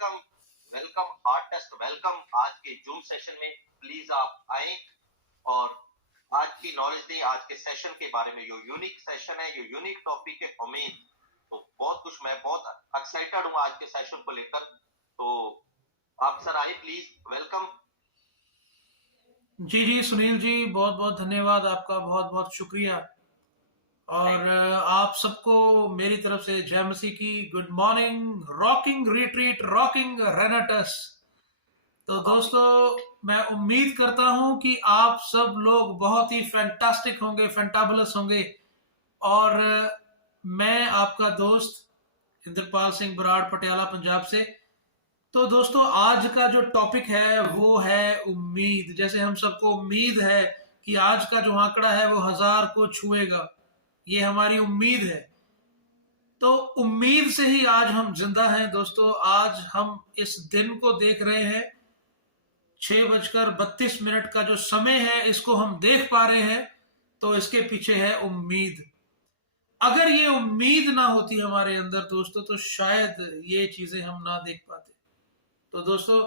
Welcome welcome heartiest welcome आज के zoom session में। प्लीज आप आए और आज की नॉलेज दें आज के सेशन के बारे में। यो यूनिक सेशन है, यो यूनिक टॉपिक है उम्मीद। तो बहुत कुछ, मैं बहुत एक्साइटेड हूँ आज के सेशन को लेकर। तो आप सर आए प्लीज, वेलकम। जी जी सुनील जी, बहुत बहुत धन्यवाद आपका, बहुत बहुत शुक्रिया। और आप सबको मेरी तरफ से जय मसीह की good morning. Rocking retreat, rocking रेनेटस। तो दोस्तों, मैं उम्मीद करता हूं कि आप सब लोग बहुत ही फैंटास्टिक होंगे, फैंटाबुलस होंगे। और मैं आपका दोस्त इंद्रपाल सिंह बराड़, पटियाला, पंजाब से। तो दोस्तों, आज का जो टॉपिक है वो है उम्मीद। जैसे हम सबको उम्मीद है कि आज का जो आंकड़ा है वो 1000 को छुएगा, ये हमारी उम्मीद है। तो उम्मीद से ही आज हम जिंदा हैं दोस्तों। आज हम इस दिन को देख रहे हैं, 6:32 का जो समय है इसको हम देख पा रहे हैं। तो इसके पीछे है उम्मीद। अगर ये उम्मीद ना होती हमारे अंदर दोस्तों, तो शायद ये चीजें हम ना देख पाते। तो दोस्तों,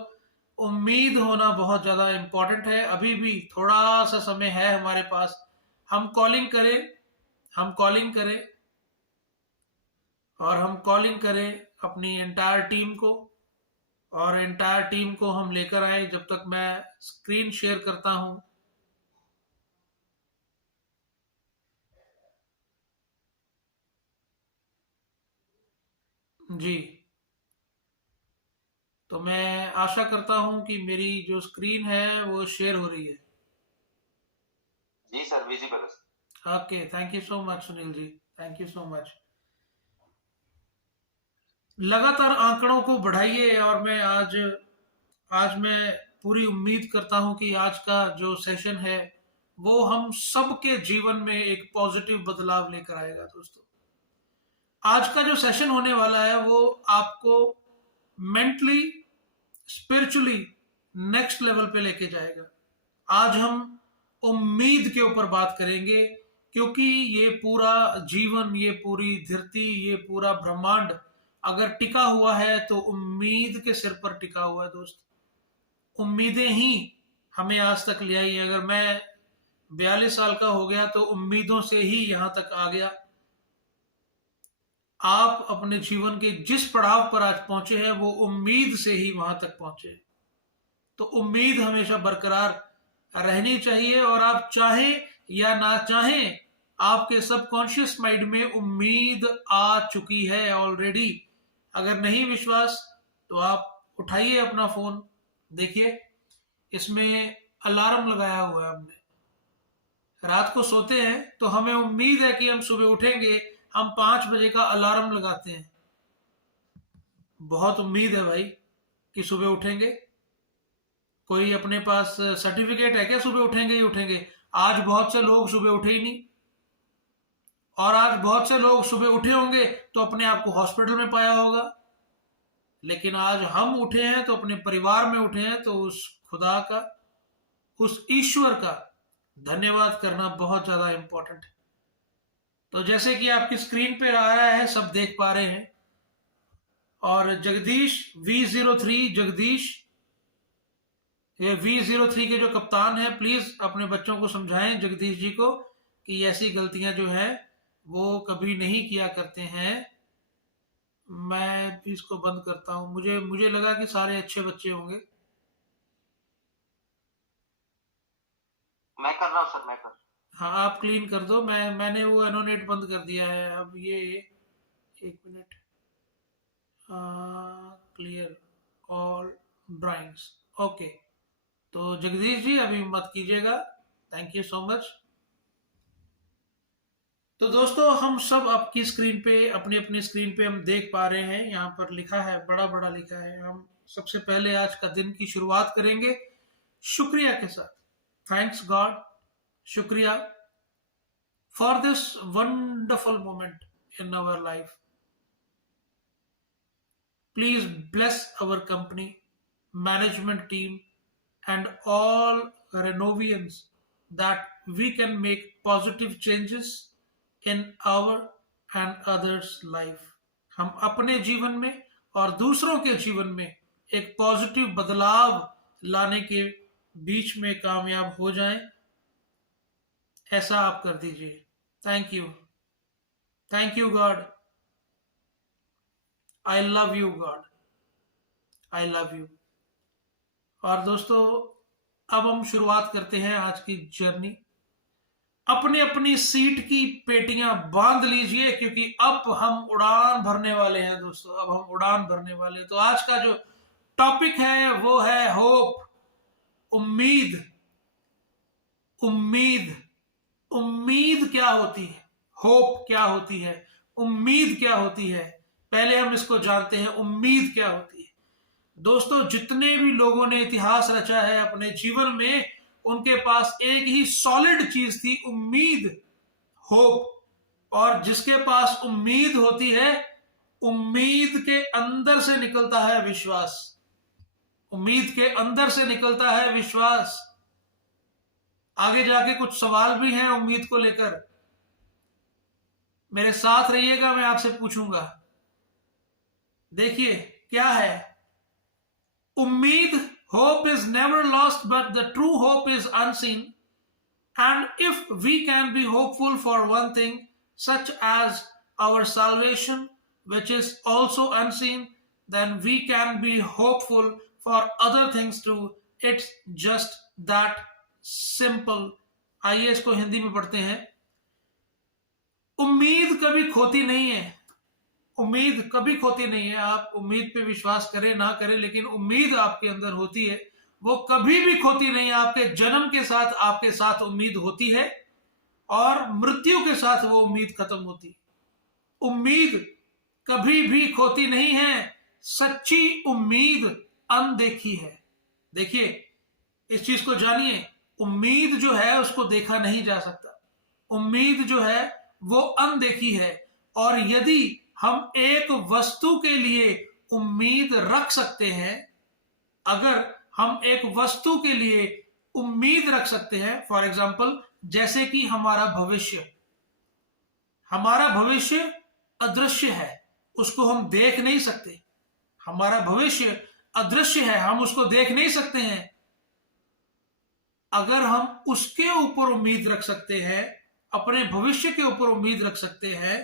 उम्मीद होना बहुत ज्यादा इंपॉर्टेंट है। अभी भी थोड़ा सा समय है हमारे पास। हम कॉलिंग करें, हम कॉलिंग करें और हम कॉलिंग करें अपनी एंटायर टीम को, और एंटायर टीम को हम लेकर आए। जब तक मैं स्क्रीन शेयर करता हूं। जी, तो मैं आशा करता हूं कि मेरी जो स्क्रीन है वो शेयर हो रही है। जी सर, विजिबल है। Okay, thank you so much Sunil ji, thank you so much. लगातार आंकड़ों को बढ़ाइए। और मैं आज मैं पूरी उम्मीद करता हूं कि आज का जो सेशन है वो हम सबके जीवन में एक पॉजिटिव बदलाव लेकर आएगा दोस्तों। आज का जो सेशन होने वाला है वो आपको मेंटली, स्पिरिचुअली नेक्स्ट लेवल पे लेके जाएगा। आज हम उम्मीद के ऊपर बात करेंगे, क्योंकि ये पूरा जीवन, ये पूरी धरती, ये पूरा ब्रह्मांड अगर टिका हुआ है तो उम्मीद के सिर पर टिका हुआ है दोस्त। उम्मीदें ही हमें आज तक ले आई है। अगर मैं 42 साल का हो गया तो उम्मीदों से ही यहां तक आ गया। आप अपने जीवन के जिस पड़ाव पर आज पहुंचे हैं वो उम्मीद से ही वहां तक पहुंचे। तो उम्मीद हमेशा बरकरार रहनी चाहिए। और आप चाहें या ना चाहें, आपके सबकॉन्शियस माइंड में उम्मीद आ चुकी है ऑलरेडी। अगर नहीं विश्वास तो आप उठाइए अपना फोन, देखिए इसमें अलार्म लगाया हुआ है हमने। रात को सोते हैं तो हमें उम्मीद है कि हम सुबह उठेंगे। हम 5 बजे का अलार्म लगाते हैं, बहुत उम्मीद है भाई कि सुबह उठेंगे। कोई अपने पास सर्टिफिकेट है क्या सुबह उठेंगे ही उठेंगे? आज बहुत से लोग सुबह उठे ही नहीं। और आज बहुत से लोग सुबह उठे होंगे तो अपने आप को हॉस्पिटल में पाया होगा। लेकिन आज हम उठे हैं तो अपने परिवार में उठे हैं। तो उस खुदा का, उस ईश्वर का धन्यवाद करना बहुत ज्यादा इंपॉर्टेंट है। तो जैसे कि आपकी स्क्रीन पे आ रहा है, सब देख पा रहे हैं। और जगदीश V03, जगदीश, ये V03 के जो कप्तान है, प्लीज अपने बच्चों को समझाएं जगदीश जी को कि ऐसी गलतियां जो है वो कभी नहीं किया करते हैं। मैं भी इसको बंद करता हूं। मुझे मुझे लगा कि सारे अच्छे बच्चे होंगे। मैं कर रहा हूँ सर, मैं कर। हाँ, आप क्लीन कर दो। मैंने वो एनोनेट बंद कर दिया है। अब ये 1 minute. Clear all drawings. Okay, तो जगदीश जी अभी मत कीजिएगा, थैंक यू सो मच। तो दोस्तों, हम सब आपकी स्क्रीन पे, अपनी अपनी स्क्रीन पे हम देख पा रहे हैं। यहाँ पर लिखा है, बड़ा बड़ा लिखा है। हम सबसे पहले आज का दिन की शुरुआत करेंगे शुक्रिया के साथ। थैंक्स गॉड, शुक्रिया for this wonderful moment in our life. Please bless our company, management team, and all Renovians, that we can make positive changes in our and others life। हम अपने जीवन में और दूसरों के जीवन में एक पॉजिटिव बदलाव लाने के बीच में कामयाब हो जाएं, ऐसा आप कर दीजिए। Thank you God, I love you God, I love you. और दोस्तों, अब हम शुरुआत करते हैं आज की जर्नी। अपनी अपनी सीट की पेटियां बांध लीजिए, क्योंकि अब हम उड़ान भरने वाले हैं दोस्तों, अब हम उड़ान भरने वाले हैं। तो आज का जो टॉपिक है वो है होप, उम्मीद। उम्मीद, उम्मीद क्या होती है, होप क्या होती है, उम्मीद क्या होती है, पहले हम इसको जानते हैं। उम्मीद क्या होती है दोस्तों? जितने भी लोगों ने इतिहास रचा है अपने जीवन में, उनके पास एक ही सॉलिड चीज थी, उम्मीद, होप। और जिसके पास उम्मीद होती है, उम्मीद के अंदर से निकलता है विश्वास, उम्मीद के अंदर से निकलता है विश्वास। आगे जाके कुछ सवाल भी हैं उम्मीद को लेकर, मेरे साथ रहिएगा, मैं आपसे पूछूंगा। देखिए क्या है उम्मीद। Hope is never lost, but the true hope is unseen. And if we can be hopeful for one thing, such as our salvation, which is also unseen, then we can be hopeful for other things too. It's just that simple. आइए इसको हिंदी में पढ़ते हैं। उम्मीद कभी खोती नहीं है, उम्मीद कभी खोती नहीं है। आप उम्मीद पे विश्वास करें ना करें, लेकिन उम्मीद आपके अंदर होती है, वो कभी भी खोती नहीं है। आपके जन्म के साथ आपके साथ उम्मीद होती है, और मृत्यु के साथ वो उम्मीद खत्म होती है। उम्मीद कभी भी खोती नहीं है। सच्ची उम्मीद अनदेखी है। देखिए इस चीज को जानिए, उम्मीद जो है उसको देखा नहीं जा सकता, उम्मीद जो है वो अनदेखी है। और यदि हम एक वस्तु के लिए उम्मीद रख सकते हैं, अगर हम एक वस्तु के लिए उम्मीद रख सकते हैं, फॉर एग्जाम्पल जैसे कि हमारा भविष्य, हमारा भविष्य अदृश्य है, उसको हम देख नहीं सकते। हमारा भविष्य अदृश्य है, हम उसको देख नहीं सकते हैं। अगर हम उसके ऊपर उम्मीद रख सकते हैं, अपने भविष्य के ऊपर उम्मीद रख सकते हैं,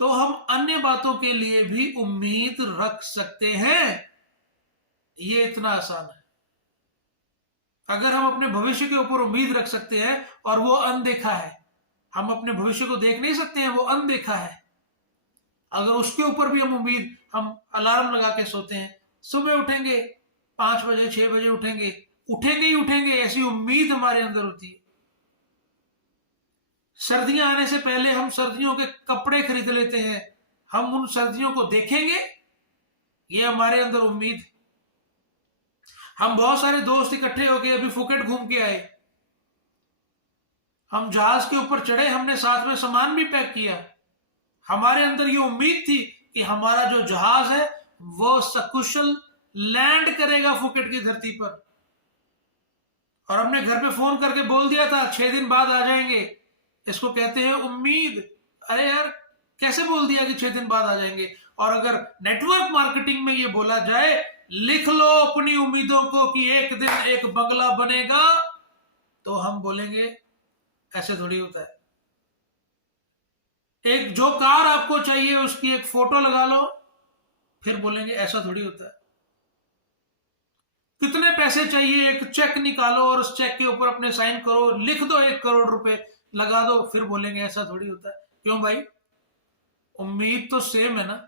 तो हम अन्य बातों के लिए भी उम्मीद रख सकते हैं। ये इतना आसान है। अगर हम अपने भविष्य के ऊपर उम्मीद रख सकते हैं और वो अनदेखा है, हम अपने भविष्य को देख नहीं सकते हैं, वो अनदेखा है, अगर उसके ऊपर भी हम अलार्म लगा के सोते हैं, सुबह उठेंगे 5 बजे 6 बजे उठेंगे ही उठेंगे, ऐसी उम्मीद हमारे अंदर होती है। सर्दियां आने से पहले हम सर्दियों के कपड़े खरीद लेते हैं, हम उन सर्दियों को देखेंगे, ये हमारे अंदर उम्मीद। हम बहुत सारे दोस्त इकट्ठे होके अभी फुकेट घूम के आए, हम जहाज के ऊपर चढ़े, हमने साथ में सामान भी पैक किया, हमारे अंदर ये उम्मीद थी कि हमारा जो जहाज है वो सकुशल लैंड करेगा फुकेट की धरती पर, और हमने घर पे फोन करके बोल दिया था 6 दिन बाद आ जाएंगे। इसको कहते हैं उम्मीद। अरे यार कैसे बोल दिया कि 6 दिन बाद आ जाएंगे? और अगर नेटवर्क मार्केटिंग में ये बोला जाए, लिख लो अपनी उम्मीदों को कि एक दिन एक बंगला बनेगा, तो हम बोलेंगे ऐसे थोड़ी होता है। एक जो कार आपको चाहिए उसकी एक फोटो लगा लो, फिर बोलेंगे ऐसा थोड़ी होता है। कितने पैसे चाहिए, एक चेक निकालो और उस चेक के ऊपर अपने साइन करो, लिख दो 1 करोड़ रुपए लगा दो, फिर बोलेंगे ऐसा थोड़ी होता है। क्यों भाई? उम्मीद तो सेम है ना,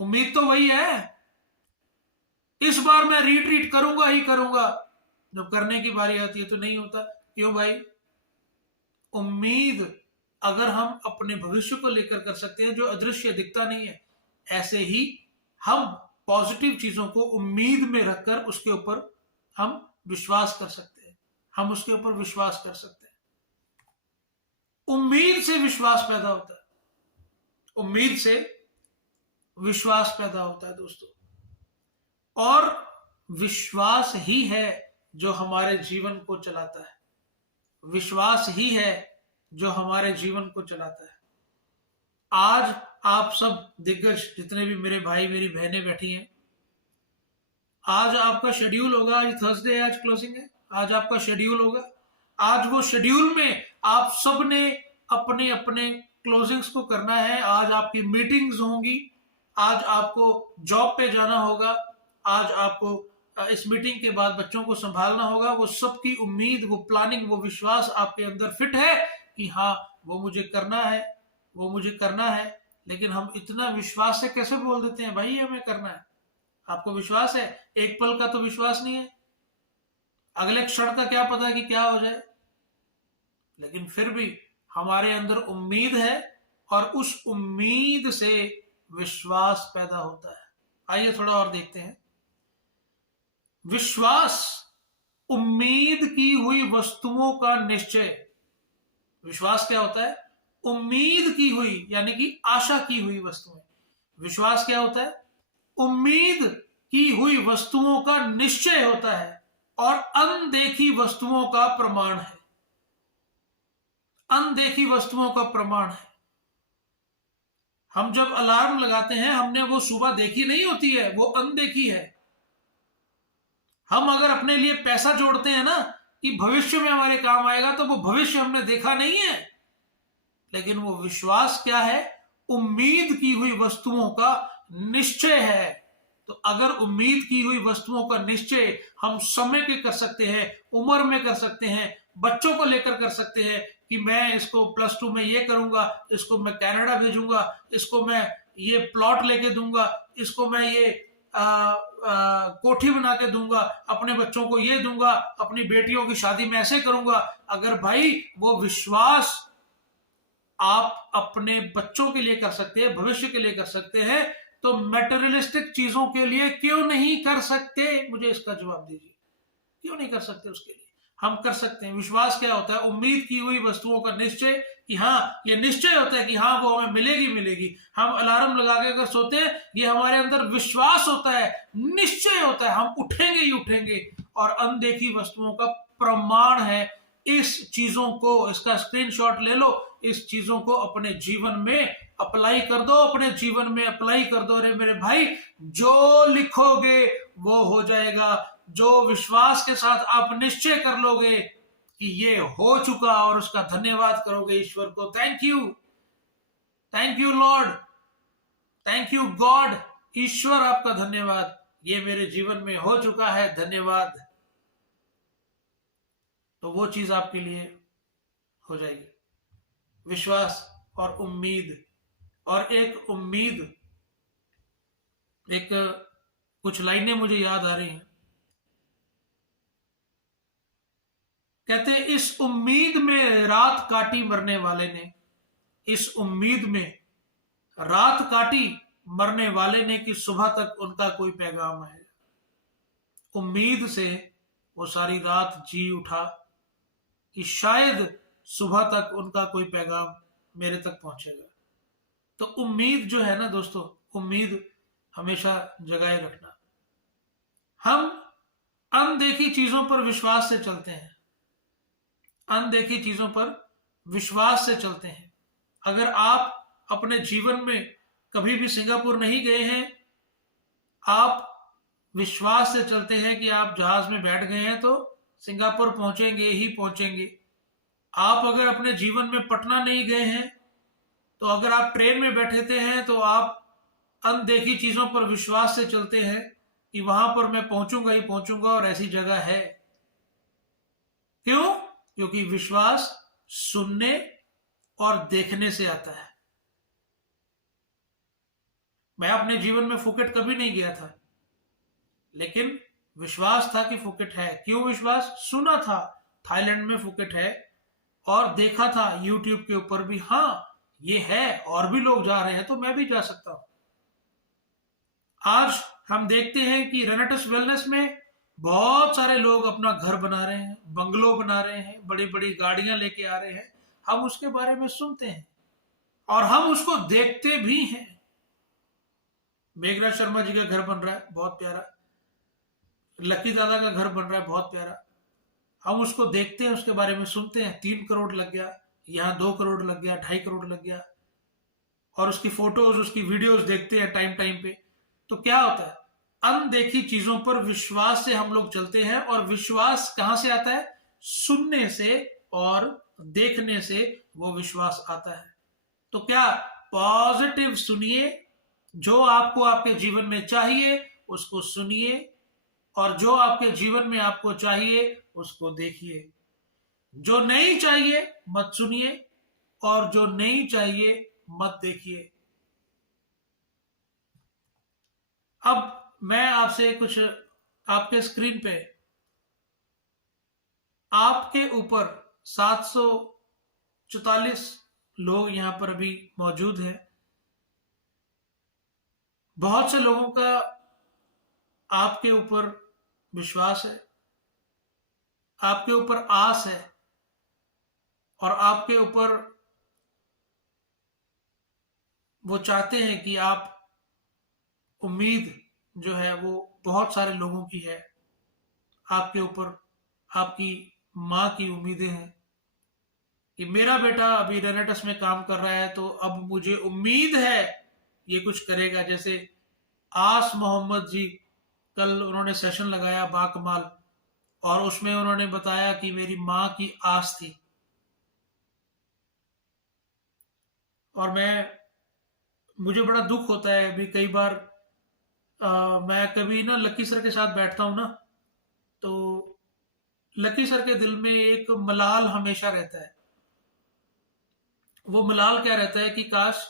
उम्मीद तो वही है। इस बार मैं रिट्रीट करूंगा ही करूंगा, जब करने की बारी आती है तो नहीं होता। क्यों भाई? उम्मीद अगर हम अपने भविष्य को लेकर कर सकते हैं जो अदृश्य दिखता नहीं है, ऐसे ही हम पॉजिटिव चीजों को उम्मीद में रखकर उसके ऊपर हम विश्वास कर सकते हैं, हम उसके ऊपर विश्वास कर सकते हैं। उम्मीद से विश्वास पैदा होता है, उम्मीद से विश्वास पैदा होता है दोस्तों। और विश्वास ही है जो हमारे जीवन को चलाता है, विश्वास ही है जो हमारे जीवन को चलाता है। आज आप सब दिग्गज जितने भी मेरे भाई मेरी बहनें बैठी हैं, आज आपका शेड्यूल होगा, आज थर्सडे है, आज क्लोजिंग है, आज आपका शेड्यूल होगा। आज वो शेड्यूल में आप सब ने अपने अपने क्लोजिंग्स को करना है। आज आपकी मीटिंग्स होंगी, आज आपको जॉब पे जाना होगा, आज आपको इस मीटिंग के बाद बच्चों को संभालना होगा। वो सबकी उम्मीद, वो प्लानिंग, वो विश्वास आपके अंदर फिट है कि हाँ वो मुझे करना है, वो मुझे करना है। लेकिन हम इतना विश्वास से कैसे बोल देते हैं भाई हमें करना है। आपको विश्वास है, एक पल का तो विश्वास नहीं है, अगले क्षण का क्या पता कि क्या हो जाए। लेकिन फिर भी हमारे अंदर उम्मीद है और उस उम्मीद से विश्वास पैदा होता है। आइए थोड़ा और देखते हैं। विश्वास उम्मीद की हुई वस्तुओं का निश्चय। विश्वास क्या होता है? उम्मीद की हुई, यानी कि आशा की हुई वस्तुएं। विश्वास क्या होता है? उम्मीद की हुई वस्तुओं का निश्चय होता है और अनदेखी वस्तुओं का प्रमाण है। अनदेखी वस्तुओं का प्रमाण है। हम जब अलार्म लगाते हैं, हमने वो सुबह देखी नहीं होती है, वो अनदेखी है। हम अगर अपने लिए पैसा जोड़ते हैं ना कि भविष्य में हमारे काम आएगा, तो वो भविष्य हमने देखा नहीं है। लेकिन वो विश्वास क्या है? उम्मीद की हुई वस्तुओं का निश्चय है। तो अगर उम्मीद की हुई वस्तुओं का निश्चय हम समय के कर सकते हैं, उम्र में कर सकते हैं, बच्चों को लेकर कर सकते हैं कि मैं इसको +2 में ये करूंगा, इसको मैं कनाडा भेजूंगा, इसको मैं ये प्लॉट लेके दूंगा, इसको मैं ये कोठी बना के दूंगा, अपने बच्चों को ये दूंगा, अपनी बेटियों की शादी में ऐसे करूंगा। अगर भाई वो विश्वास आप अपने बच्चों के लिए कर सकते हैं, भविष्य के लिए कर सकते हैं, तो मैटेरियलिस्टिक चीजों के लिए क्यों नहीं कर सकते? मुझे इसका जवाब दीजिए, क्यों नहीं कर सकते? उसके लिए हम कर सकते हैं। विश्वास क्या होता है? उम्मीद की हुई वस्तुओं का निश्चय, कि हाँ ये निश्चय होता है कि हाँ वो हमें मिलेगी मिलेगी। हम अलार्म लगा के अगर सोते हैं, ये हमारे अंदर विश्वास होता है, निश्चय होता है, हम उठेंगे ही उठेंगे। और अनदेखी वस्तुओं का प्रमाण है। इस चीजों को, इसका स्क्रीनशॉट ले लो, इस चीजों को अपने जीवन में अप्लाई कर दो, अपने जीवन में अप्लाई कर दो। अरे मेरे भाई, जो लिखोगे वो हो जाएगा। जो विश्वास के साथ आप निश्चय कर लोगे कि ये हो चुका, और उसका धन्यवाद करोगे ईश्वर को, thank you Lord, thank you God, ईश्वर आपका धन्यवाद, ये मेरे जीवन में हो चुका है, धन्यवाद। तो वो चीज आपके लिए हो जाएगी। विश्वास और उम्मीद। और एक उम्मीद, एक कुछ लाइनें मुझे याद आ रही हैं। कहते हैं, इस उम्मीद में रात काटी मरने वाले ने, इस उम्मीद में रात काटी मरने वाले ने कि सुबह तक उनका कोई पैगाम आएगा। उम्मीद से वो सारी रात जी उठा कि शायद सुबह तक उनका कोई पैगाम मेरे तक पहुंचेगा। तो उम्मीद जो है ना दोस्तों, उम्मीद हमेशा जगाए रखना। हम अनदेखी चीजों पर विश्वास से चलते हैं, अनदेखी चीजों पर विश्वास से चलते हैं। अगर आप अपने जीवन में कभी भी सिंगापुर नहीं गए हैं, आप विश्वास से चलते हैं कि आप जहाज में बैठ गए हैं तो सिंगापुर पहुंचेंगे ही पहुंचेंगे। आप अगर अपने जीवन में पटना नहीं गए हैं, तो अगर आप ट्रेन में बैठे थे हैं, तो आप अनदेखी चीजों पर विश्वास से चलते हैं कि वहां पर मैं पहुंचूंगा ही पहुंचूंगा और ऐसी जगह है। क्यों? क्योंकि विश्वास सुनने और देखने से आता है। मैं अपने जीवन में फुकेट कभी नहीं गया था, लेकिन विश्वास था कि फुकेट है। क्यों विश्वास? सुना था थाईलैंड में फुकेट है, और देखा था यूट्यूब के ऊपर भी, हाँ ये है और भी लोग जा रहे हैं, तो मैं भी जा सकता हूं। आज हम देखते हैं कि रेनेटस वेलनेस में बहुत सारे लोग अपना घर बना रहे हैं, बंगलो बना रहे हैं, बड़ी बड़ी गाड़ियां लेके आ रहे हैं। हम उसके बारे में सुनते हैं और हम उसको देखते भी हैं। मेघराज शर्मा जी का घर बन रहा है, बहुत प्यारा। लकी दादा का घर बन रहा है, बहुत प्यारा। हम उसको देखते हैं, उसके बारे में सुनते हैं। 3 करोड़ लग गया, यहाँ 2 करोड़ लग गया, 2.5 करोड़ लग गया, और उसकी फोटोज, उसकी वीडियोस देखते हैं टाइम टाइम पे। तो क्या होता है? अनदेखी चीजों पर विश्वास से हम लोग चलते हैं, और विश्वास कहां से आता है? सुनने से और देखने से वो विश्वास आता है। तो क्या पॉजिटिव सुनिए, जो आपको आपके जीवन में चाहिए उसको सुनिए, और जो आपके जीवन में आपको चाहिए उसको देखिए। जो नहीं चाहिए मत सुनिए, और जो नहीं चाहिए मत देखिए। अब मैं आपसे कुछ, आपके स्क्रीन पे आपके ऊपर 744 लोग यहां पर अभी मौजूद हैं। बहुत से लोगों का आपके ऊपर विश्वास है, आपके ऊपर आस है, और आपके ऊपर वो चाहते हैं कि आप, उम्मीद जो है वो बहुत सारे लोगों की है आपके ऊपर। आपकी माँ की उम्मीदें हैं कि मेरा बेटा अभी रेनेटस में काम कर रहा है, तो अब मुझे उम्मीद है ये कुछ करेगा। जैसे आस मोहम्मद जी, कल उन्होंने सेशन लगाया बाकमाल, और उसमें उन्होंने बताया कि मेरी माँ की आस थी। और मुझे बड़ा दुख होता है अभी कई बार, मैं कभी ना लकी सर के साथ बैठता हूं ना, तो लकी सर के दिल में एक मलाल हमेशा रहता है। वो मलाल क्या रहता है कि काश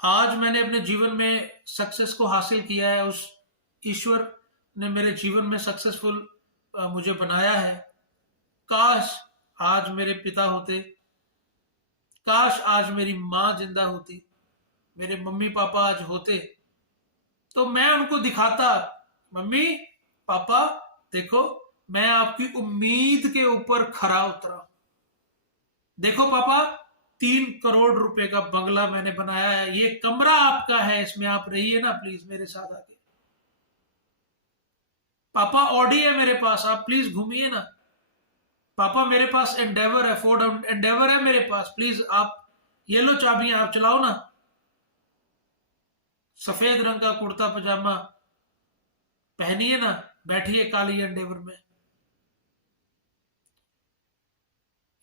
आज मैंने अपने जीवन में सक्सेस को हासिल किया है, उस ईश्वर ने मेरे जीवन में सक्सेसफुल मुझे बनाया है। काश आज मेरे पिता होते, काश आज मेरी माँ जिंदा होती, मेरे मम्मी पापा आज होते, तो मैं उनको दिखाता, मम्मी पापा देखो मैं आपकी उम्मीद के ऊपर खरा उतरा। देखो पापा 3 करोड़ रुपए का बंगला मैंने बनाया है, ये कमरा आपका है, इसमें आप रहिए ना प्लीज मेरे साथ आके। पापा ऑडी है मेरे पास, आप प्लीज घूमिए ना। पापा मेरे पास एंडेवर है, फोर्ड एंडेवर है मेरे पास, प्लीज आप ये लो चाबियां, आप चलाओ ना। सफेद रंग का कुर्ता पजामा पहनिए ना, बैठिए काली एंडेवर में।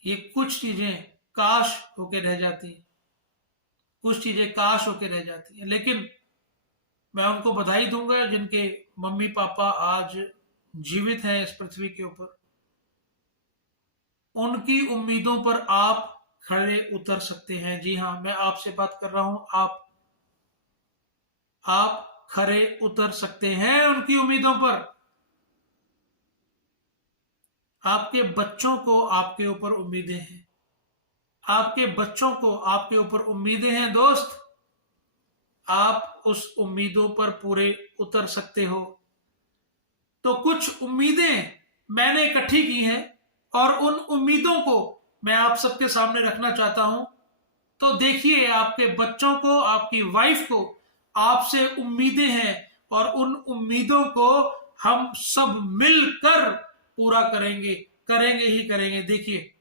ये कुछ चीजें काश होके रह जाती हैं, कुछ चीजें काश होके रह जाती हैं, लेकिन मैं उनको बधाई दूंगा जिनके मम्मी पापा आज जीवित हैं इस पृथ्वी के ऊपर। उनकी उम्मीदों पर आप खड़े उतर सकते हैं। जी हाँ, मैं आपसे बात कर रहा हूं, आप खड़े उतर सकते हैं उनकी उम्मीदों पर। आपके बच्चों को आपके ऊपर उम्मीदें हैं, आपके बच्चों को आपके ऊपर उम्मीदें हैं दोस्त। आप उस उम्मीदों पर पूरे उतर सकते हो। तो कुछ उम्मीदें मैंने इकट्ठी की हैं, और उन उम्मीदों को मैं आप सबके सामने रखना चाहता हूं। तो देखिए, आपके बच्चों को, आपकी वाइफ को आपसे उम्मीदें हैं, और उन उम्मीदों को हम सब मिलकर पूरा करेंगे, करेंगे ही करेंगे। देखिए,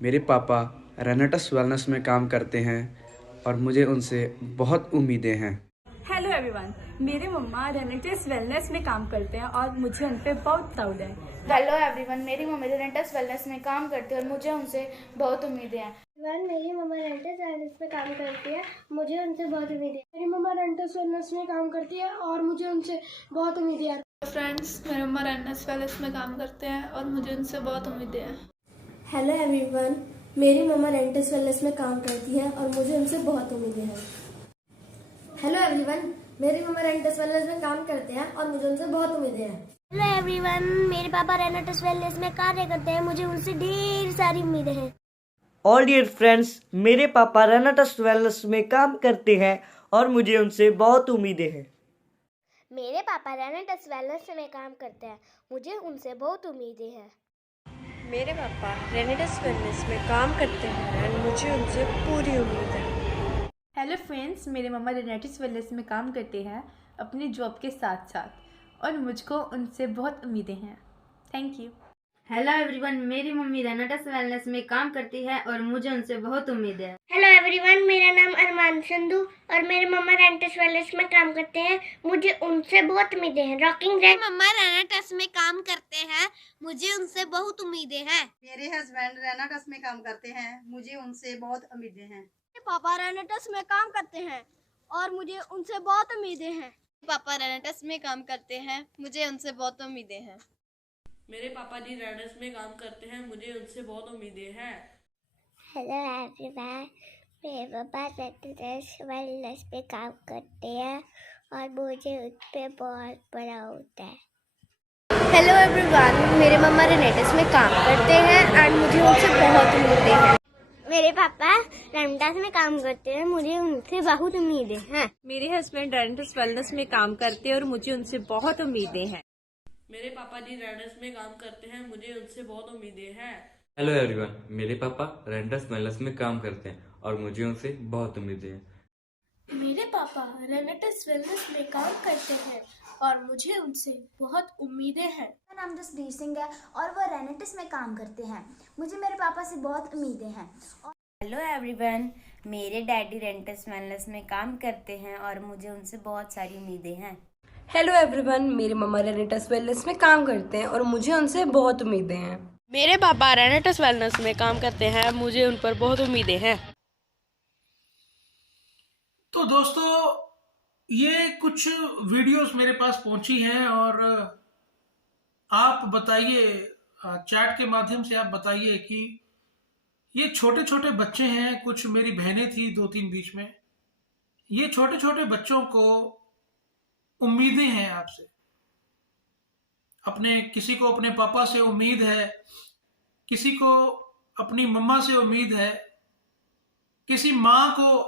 मेरे पापा रेनेटस वेलनेस में काम करते हैं और मुझे उनसे बहुत उम्मीदें हैं। हेलो एवरीवन, मेरे मम्मा रेनेटस वेलनेस में काम करते हैं और मुझे उन पे बहुत प्राउड है। हेलो एवरीवन, मेरी मम्मी रेनेटस वेलनेस में काम करती है और मुझे उनसे बहुत उम्मीदें हैं। मेरी मम्मा रेनेटस वेलनेस में काम करती है, मुझे उनसे बहुत उम्मीदें हैं। मेरी मम्मा रेनेटस वेलनेस में काम करती है और मुझे उनसे बहुत उम्मीदें हैं। फ्रेंड्स, मेरी मम्मा रेनेटस वेलनेस में काम करते हैं और मुझे उनसे बहुत उम्मीदें हैं। हेलो एवरीवन, मेरी मम्मा रेनेटस वेलनेस में काम करती है और मुझे उनसे बहुत उम्मीदें हैं। हेलो एवरीवन, मेरी मम्मा रेनेटस वेलनेस में काम करते हैं और मुझे उनसे बहुत उम्मीदें हैं। हेलो एवरीवन, मेरे पापा रेनेटस वेलनेस में कार्य करते हैं, मुझे उनसे ढेर सारी उम्मीदें हैं। ऑल डियर फ्रेंड्स, मेरे पापा रेनेटस वेलनेस में काम करते हैं और मुझे उनसे बहुत उम्मीदें हैं। मेरे पापा रेनेटस वेलनेस में काम करते हैं, मुझे उनसे बहुत उम्मीदें हैं। मेरे पापा रेनेटस वेलनेस में काम करते हैं और मुझे उनसे पूरी उम्मीद है। हेलो फ्रेंड्स, मेरे मम्मा रेनेटस वेलनेस में काम करते हैं अपनी जॉब के साथ साथ, और मुझको उनसे बहुत उम्मीदें हैं। Thank you. हेलो एवरीवन, मेरी मम्मी रेनेटस वेलनेस में काम करती है और मुझे उनसे बहुत उम्मीद है। हेलो एवरीवन, मेरा नाम अरमान संधू और मेरे मम्मा रेनेटस वेलनेस में काम करते हैं। मुझे उनसे बहुत उम्मीदें हैं। रॉकिंग रेड मम्मा रेनेटस में काम करते हैं, मुझे उनसे बहुत उम्मीदें हैं। मेरे हस्बैंड रेनेटस में काम करते हैं, मुझे उनसे बहुत उम्मीदें हैं। मेरे पापा रेनेटस में काम करते हैं और मुझे उनसे बहुत उम्मीदें हैं। पापा रेनेटस में काम करते हैं, मुझे उनसे बहुत उम्मीदें हैं। मेरे पापा जी रेनेटस में काम करते हैं, मुझे उनसे बहुत उम्मीदें हैं। हेलो एवरीवन, मेरे पापा रेनेटस वेलनेस में काम करते हैं और मुझे उन पे बहुत बड़ा होता है। हेलो एवरीवन, मेरे मम्मा रेनेटस में काम करते हैं एंड मुझे उनसे बहुत उम्मीदें हैं। मेरे पापा रेनेटस में काम करते हैं, मुझे उनसे बहुत उम्मीदें हैं। मेरे हस्बैंड रेनेटस वेलनेस में काम करते हैं और मुझे उनसे बहुत उम्मीदें हैं। मेरे पापा जी रेनेटस में काम करते हैं, मुझे उनसे बहुत उम्मीदें हैं। हेलो एवरीवन, मेरे पापा रेनेटस वेलनेस में काम करते हैं और मुझे उनसे बहुत उम्मीदें हैं। मेरे पापा रेनेटस वेलनेस में काम करते हैं और मुझे उनसे बहुत उम्मीदें हैं। मेरा नाम जसबीर सिंह है और वो रेनेटस में काम करते हैं। मुझे मेरे पापा से बहुत उम्मीदें हैं। हेलो एवरीवन, मेरे डैडी रेनेटस वेलनेस में काम करते हैं और मुझे उनसे बहुत सारी उम्मीदें हैं। हेलो एवरीवन, मेरी मम्मा रेनेटस वेलनेस में काम करते हैं और मुझे उनसे बहुत उम्मीदें हैं। मेरे पापा रेनेटस वेलनेस में काम करते हैं, मुझे उन पर बहुत उम्मीदें हैं। तो दोस्तों, ये कुछ वीडियोस मेरे पास पहुंची हैं और आप बताइए, चैट के माध्यम से आप बताइए कि ये छोटे छोटे बच्चे हैं। कुछ मेरी बहनें थी 2-3 बीच में। ये छोटे छोटे बच्चों को उम्मीदें हैं आपसे। किसी को अपने पापा से उम्मीद है, किसी को अपनी मम्मा से उम्मीद है, किसी माँ को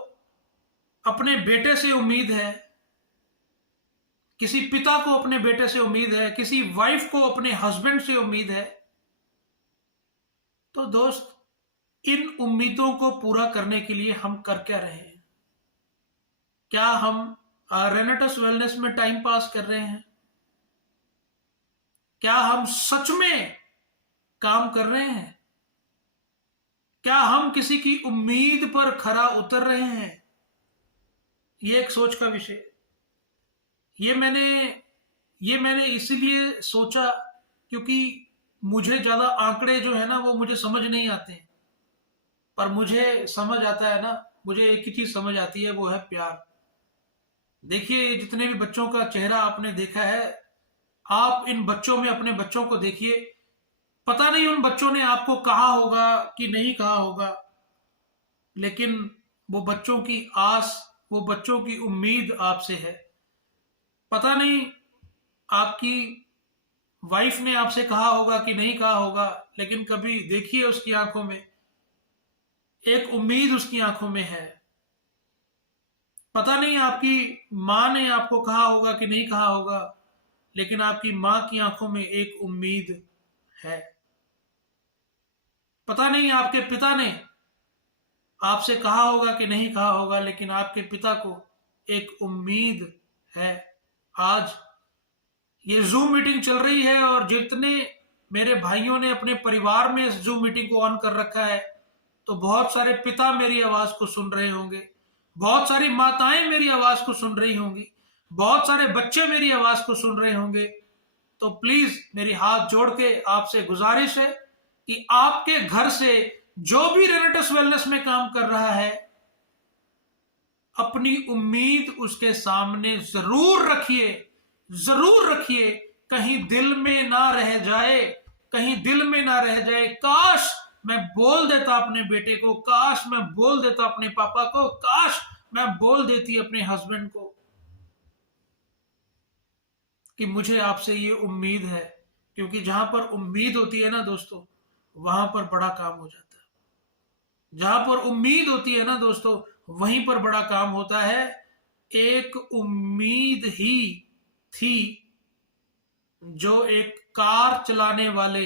अपने बेटे से उम्मीद है, किसी पिता को अपने बेटे से उम्मीद है, किसी वाइफ को अपने हस्बैंड से उम्मीद है। तो दोस्त, इन उम्मीदों को पूरा करने के लिए हम कर क्या रहे हैं? क्या हम रेनेटस वेलनेस में टाइम पास कर रहे हैं? क्या हम सच में काम कर रहे हैं? क्या हम किसी की उम्मीद पर खरा उतर रहे हैं? ये एक सोच का विषय। ये मैंने इसीलिए सोचा क्योंकि मुझे ज्यादा आंकड़े जो है ना वो मुझे समझ नहीं आते हैं, पर मुझे समझ आता है ना, मुझे एक ही चीज समझ आती है, वो है प्यार। देखिए, जितने भी बच्चों का चेहरा आपने देखा है, आप इन बच्चों में अपने बच्चों को देखिए। पता नहीं उन बच्चों ने आपको कहा होगा कि नहीं कहा होगा, लेकिन वो बच्चों की आस, वो बच्चों की उम्मीद आपसे है। पता नहीं आपकी वाइफ ने आपसे कहा होगा कि नहीं कहा होगा, लेकिन कभी देखिए उसकी आंखों में एक उम्मीद, उसकी आंखों में है। पता नहीं आपकी माँ ने आपको कहा होगा कि नहीं कहा होगा, लेकिन आपकी माँ की आंखों में एक उम्मीद है। पता नहीं आपके पिता ने आपसे कहा होगा कि नहीं कहा होगा, लेकिन आपके पिता को एक उम्मीद है। आज ये जूम मीटिंग चल रही है और जितने मेरे भाइयों ने अपने परिवार में इस जूम मीटिंग को ऑन कर रखा है, तो बहुत सारे पिता मेरी आवाज को सुन रहे होंगे, बहुत सारी माताएं मेरी आवाज को सुन रही होंगी, बहुत सारे बच्चे मेरी आवाज को सुन रहे होंगे। तो प्लीज मेरी हाथ जोड़ के आपसे गुजारिश है कि आपके घर से जो भी रेनेटस वेलनेस में काम कर रहा है, अपनी उम्मीद उसके सामने जरूर रखिए, जरूर रखिए। कहीं दिल में ना रह जाए, कहीं दिल में ना रह जाए, काश मैं बोल देता अपने बेटे को, काश मैं बोल देता अपने पापा को, काश मैं बोल देती अपने हस्बैंड को कि मुझे आपसे ये उम्मीद है। क्योंकि जहां पर उम्मीद होती है ना दोस्तों, वहां पर बड़ा काम हो जाता है। जहां पर उम्मीद होती है ना दोस्तों, वहीं पर बड़ा काम होता है। एक उम्मीद ही थी जो एक कार चलाने वाले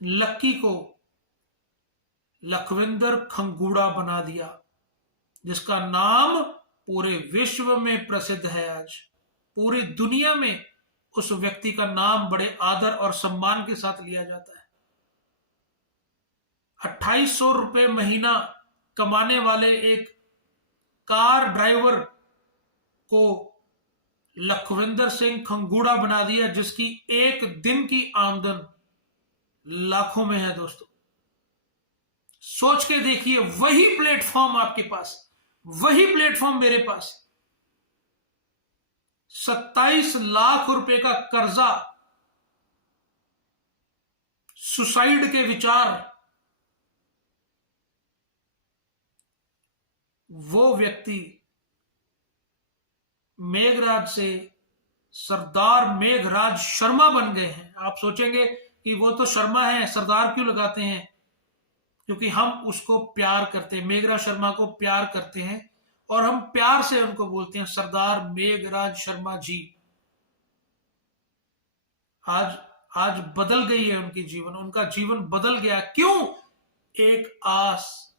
लक्की को लखविंदर खंगूड़ा बना दिया, जिसका नाम पूरे विश्व में प्रसिद्ध है। आज पूरी दुनिया में उस व्यक्ति का नाम बड़े आदर और सम्मान के साथ लिया जाता है। 2800 रुपए महीना कमाने वाले एक कार ड्राइवर को लखविंदर सिंह खंगूड़ा बना दिया, जिसकी एक दिन की आमदन लाखों में है। दोस्तों सोच के देखिए, वही प्लेटफॉर्म आपके पास, वही प्लेटफॉर्म मेरे पास। 27 लाख रुपए का कर्जा, सुसाइड के विचार, वो व्यक्ति मेघराज से सरदार मेघराज शर्मा बन गए हैं। आप सोचेंगे कि वो तो शर्मा है, सरदार क्यों लगाते हैं? क्योंकि हम उसको प्यार करते हैं, मेघराज शर्मा को प्यार करते हैं, और हम प्यार से उनको बोलते हैं सरदार मेघराज शर्मा जी। आज बदल गई है उनकी जीवन, उनका जीवन बदल गया। क्यों? एक आस,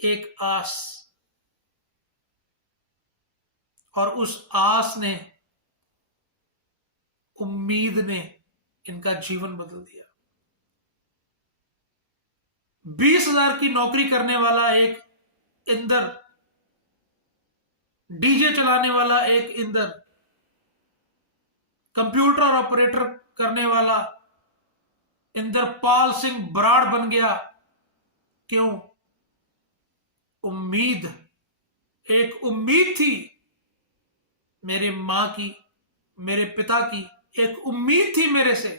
एक आस, और उस आस ने, उम्मीद ने इनका जीवन बदल दिया। 20,000 की नौकरी करने वाला एक इंदर, डीजे चलाने वाला एक इंदर, कंप्यूटर ऑपरेटर करने वाला इंदरपाल सिंह बराड़ बन गया। क्यों? उम्मीद, एक उम्मीद थी मेरे मां की, मेरे पिता की, एक उम्मीद थी मेरे से,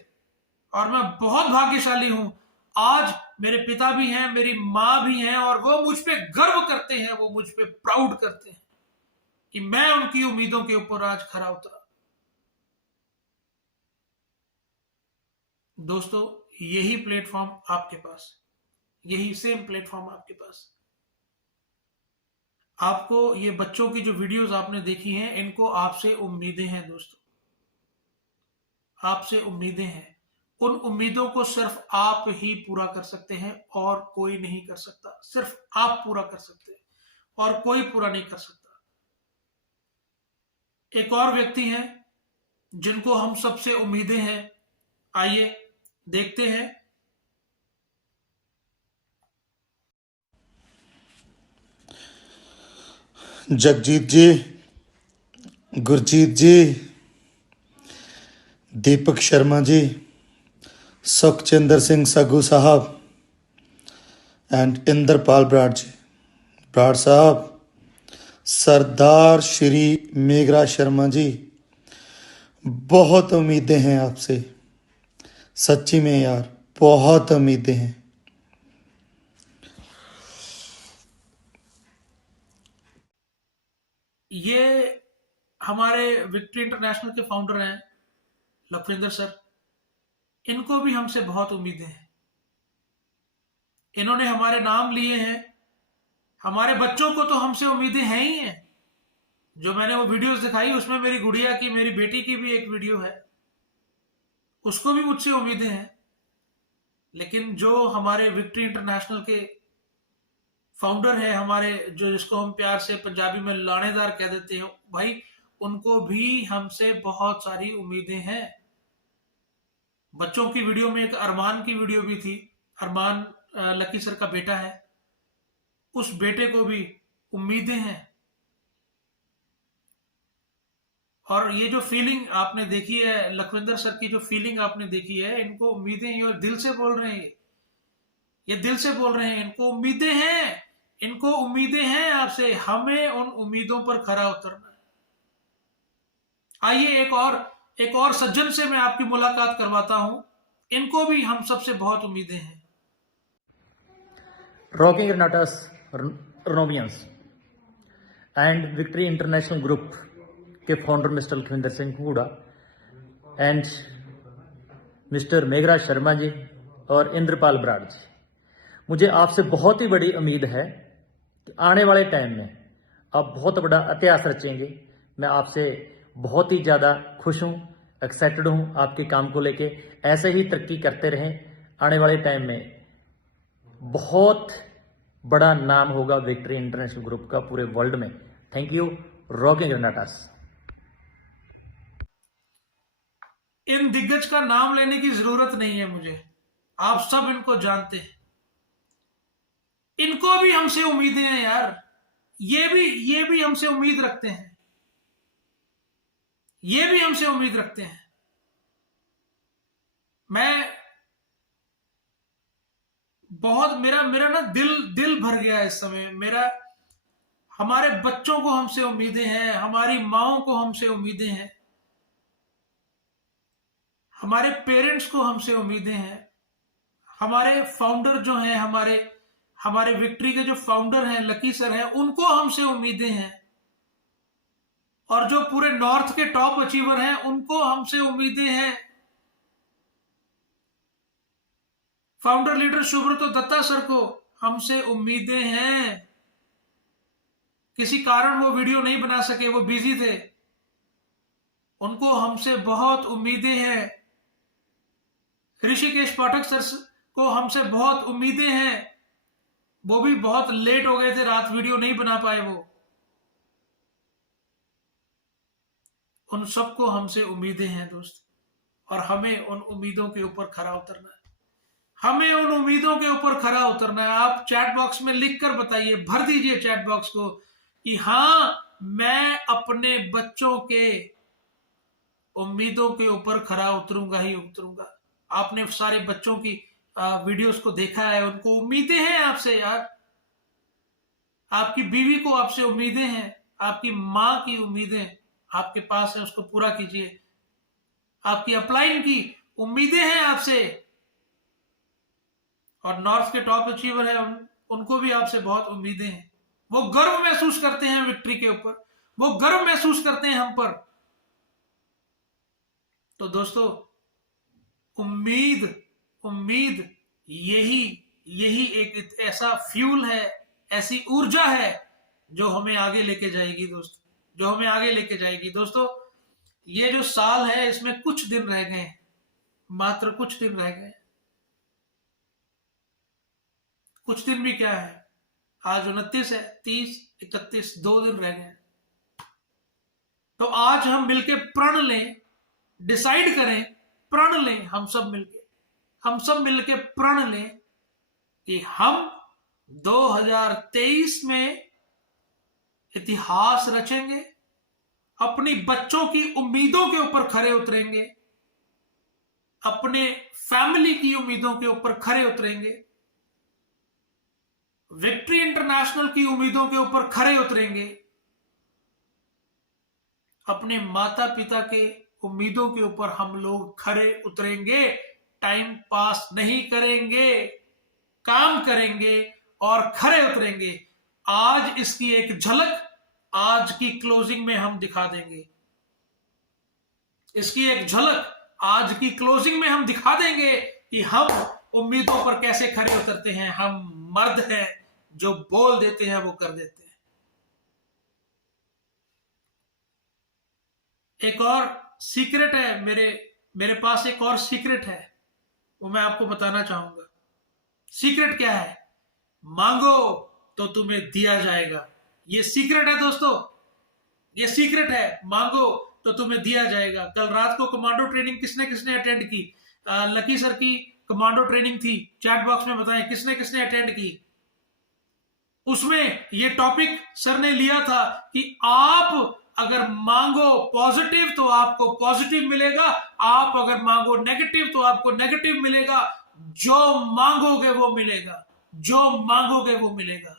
और मैं बहुत भाग्यशाली हूं। आज मेरे पिता भी हैं, मेरी मां भी हैं, और वो मुझ पे गर्व करते हैं, वो मुझ पे प्राउड करते हैं कि मैं उनकी उम्मीदों के ऊपर आज खरा उतरा। दोस्तों यही प्लेटफॉर्म आपके पास, यही सेम प्लेटफॉर्म आपके पास। आपको ये बच्चों की जो वीडियोस आपने देखी हैं, इनको आपसे उम्मीदें हैं दोस्तों, आपसे उम्मीदें हैं। उन उम्मीदों को सिर्फ आप ही पूरा कर सकते हैं, और कोई नहीं कर सकता। सिर्फ आप पूरा कर सकते हैं, और कोई पूरा नहीं कर सकता। एक और व्यक्ति हैं जिनको हम सबसे उम्मीदें हैं, आइए देखते हैं। जगजीत जी, गुरजीत जी, दीपक शर्मा जी, सुखचिंदर सिंह सगू साहब एंड इंदरपाल बराड़ जी, बराड़ साहब, सरदार श्री मेघराज शर्मा जी, बहुत उम्मीदें हैं आपसे, सच्ची में यार बहुत उम्मीदें हैं। ये हमारे विक्ट्री इंटरनेशनल के फाउंडर हैं लखविंदर सर। इनको भी हमसे बहुत उम्मीदें हैं। इन्होंने हमारे नाम लिए हैं। हमारे बच्चों को तो हमसे उम्मीदें हैं ही हैं। जो मैंने वो वीडियोस दिखाई, उसमें मेरी गुड़िया की, मेरी बेटी की भी एक वीडियो है, उसको भी मुझसे उम्मीदें हैं। लेकिन जो हमारे विक्ट्री इंटरनेशनल के फाउंडर है हमारे, जो जिसको हम प्यार से पंजाबी में लानेदार कह देते हैं, भाई उनको भी हमसे बहुत सारी उम्मीदें हैं। बच्चों की वीडियो में एक अरमान की वीडियो भी थी। अरमान लकी सर का बेटा है, उस बेटे को भी उम्मीदें हैं। और ये जो फीलिंग आपने देखी है, लखविंदर सर की जो फीलिंग आपने देखी है, इनको उम्मीदें हैं, और दिल से बोल रहे हैं, ये दिल से बोल रहे हैं। इनको उम्मीदें हैं, इनको उम्मीदें हैं आपसे। हमें उन उम्मीदों पर खरा उतरना है। आइए एक और सज्जन से मैं आपकी मुलाकात करवाता हूं। इनको भी हम सबसे बहुत उम्मीदें हैं। रॉकिंग रनाटस रनोबियंस एंड विक्ट्री इंटरनेशनल ग्रुप के founder mister Lakhwinder Singh Khangura and mister Meghraj Sharma ji और इंद्रपाल बराड़ जी, मुझे आपसे बहुत ही बड़ी उम्मीद है कि आने वाले टाइम में आप बहुत बड़ा इतिहास रचेंगे। मैं आपसे बहुत ही ज़्यादा खुश हूँ, एक्साइटेड हूँ आपके काम को लेके। ऐसे ही तरक्की करते रहें। आने वाले टाइम में बहुत बड़ा नाम होगा विक्ट्री इंटरनेशनल ग्रुप का पूरे वर्ल्ड में। Thank you. रॉकिंग रनाटस। इन दिग्गज का नाम लेने की जरूरत नहीं है मुझे, आप सब इनको जानते हैं। इनको भी हमसे उम्मीदें हैं यार, ये भी हमसे उम्मीद रखते हैं, ये भी हमसे उम्मीद रखते हैं। मैं बहुत मेरा ना दिल भर गया इस समय मेरा। हमारे बच्चों को हमसे उम्मीदें हैं, हमारी माओं को हमसे उम्मीदें हैं, हमारे पेरेंट्स को हमसे उम्मीदें हैं, हमारे फाउंडर जो हैं, हमारे विक्ट्री के जो फाउंडर हैं लकी सर हैं, उनको हमसे उम्मीदें हैं, और जो पूरे नॉर्थ के टॉप अचीवर हैं उनको हमसे उम्मीदें हैं। Founder leader Subrata Datta sir को हमसे उम्मीदें हैं। किसी कारण वो वीडियो नहीं बना सके, वो बिजी थे, उनको हमसे बहुत उम्मीदें हैं। ऋषिकेश पाठक सर को हमसे बहुत उम्मीदें हैं, वो भी बहुत लेट हो गए थे, रात वीडियो नहीं बना पाए वो। उन सबको हमसे उम्मीदें हैं दोस्त, और हमें उन उम्मीदों के ऊपर खरा उतरना है, हमें उन उम्मीदों के ऊपर खरा उतरना है। आप चैट बॉक्स में लिखकर बताइए, भर दीजिए चैट बॉक्स को कि हाँ मैं अपने बच्चों के उम्मीदों के ऊपर खरा उतरूंगा ही उतरूंगा। आपने सारे बच्चों की वीडियोस को देखा है, उनको उम्मीदें हैं आपसे यार, आपकी बीवी को आपसे उम्मीदें हैं, आपकी माँ की उम्मीदें आपके पास है, उसको पूरा कीजिए। आपकी अपलाइन की उम्मीदें हैं आपसे, और नॉर्थ के टॉप अचीवर है उनको भी आपसे बहुत उम्मीदें हैं। वो गर्व महसूस करते हैं विक्ट्री के ऊपर, वो गर्व महसूस करते हैं हम पर। तो दोस्तों उम्मीद यही एक ऐसा फ्यूल है, ऐसी ऊर्जा है जो हमें आगे लेके जाएगी दोस्त, जो हमें आगे लेके जाएगी। दोस्तों ये जो साल है इसमें कुछ दिन रह गए, मात्र कुछ दिन रह गए। कुछ दिन भी क्या है, आज 29 है, 30, 31, 2 दिन रह गए। तो आज हम मिलके प्रण लें, डिसाइड करें, प्रण लें, हम सब मिलके प्रण लें कि हम 2023 में इतिहास रचेंगे, अपनी बच्चों की उम्मीदों के ऊपर खरे उतरेंगे, अपने फैमिली की उम्मीदों के ऊपर खरे उतरेंगे, विक्ट्री इंटरनेशनल की उम्मीदों के ऊपर खरे उतरेंगे, अपने माता पिता के उम्मीदों के ऊपर हम लोग खरे उतरेंगे। टाइम पास नहीं करेंगे, काम करेंगे और खरे उतरेंगे। आज इसकी एक झलक आज की क्लोजिंग में हम दिखा देंगे, इसकी एक झलक आज की क्लोजिंग में हम दिखा देंगे कि हम उम्मीदों पर कैसे खरे उतरते हैं। हम मर्द हैं, जो बोल देते हैं वो कर देते हैं। एक और सीक्रेट है मेरे पास, एक और सीक्रेट है, वो मैं आपको बताना चाहूंगा। सीक्रेट क्या है? मांगो तो तुम्हें दिया जाएगा। ये सीक्रेट है दोस्तों, ये सीक्रेट है, मांगो तो तुम्हें दिया जाएगा। कल रात को कमांडो ट्रेनिंग किसने किसने अटेंड की? लकी सर की कमांडो ट्रेनिंग थी, चैट बॉक्स में बताएं किसने किसने अटेंड की। उसमें ये टॉपिक सर ने लिया था कि आप अगर मांगो पॉजिटिव तो आपको पॉजिटिव मिलेगा, आप अगर मांगो नेगेटिव तो आपको नेगेटिव मिलेगा। जो मांगोगे वो मिलेगा, जो मांगोगे वो मिलेगा।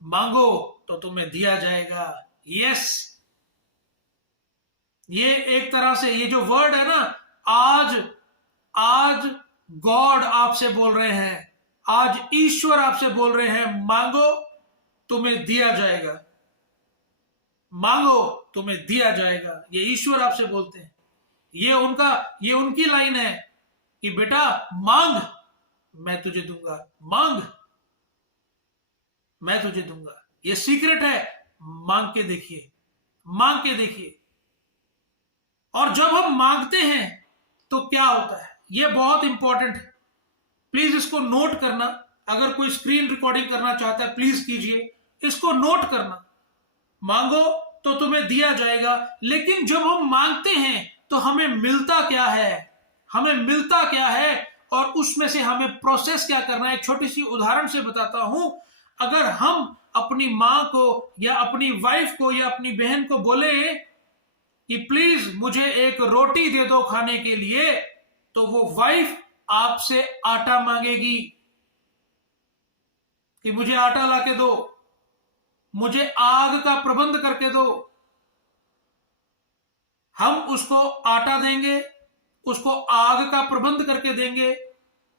मांगो तो तुम्हें दिया जाएगा। यस, ये एक तरह से ये जो वर्ड है ना, आज गॉड आपसे बोल रहे हैं, आज ईश्वर आपसे बोल रहे हैं, मांगो तुम्हें दिया जाएगा, मांगो तुम्हें दिया जाएगा। ये ईश्वर आपसे बोलते हैं। ये उनकी लाइन है कि बेटा मांग मैं तुझे दूंगा, मांग मैं तुझे दूंगा। ये सीक्रेट है, मांग के देखिए, मांग के देखिए। और जब हम मांगते हैं तो क्या होता है, ये बहुत इंपॉर्टेंट है, प्लीज इसको नोट करना। अगर कोई स्क्रीन रिकॉर्डिंग करना चाहता है प्लीज कीजिए, इसको नोट करना। मांगो तो तुम्हें दिया जाएगा, लेकिन जब हम मांगते हैं तो हमें मिलता क्या है, हमें मिलता क्या है और उसमें से हमें प्रोसेस क्या करना है। एक छोटी सी उदाहरण से बताता हूं। अगर हम अपनी मां को या अपनी वाइफ को या अपनी बहन को बोले कि प्लीज मुझे एक रोटी दे दो खाने के लिए, तो वो वाइफ आपसे आटा मांगेगी कि मुझे आटा लाके दो, मुझे आग का प्रबंध करके दो। हम उसको आटा देंगे, उसको आग का प्रबंध करके देंगे,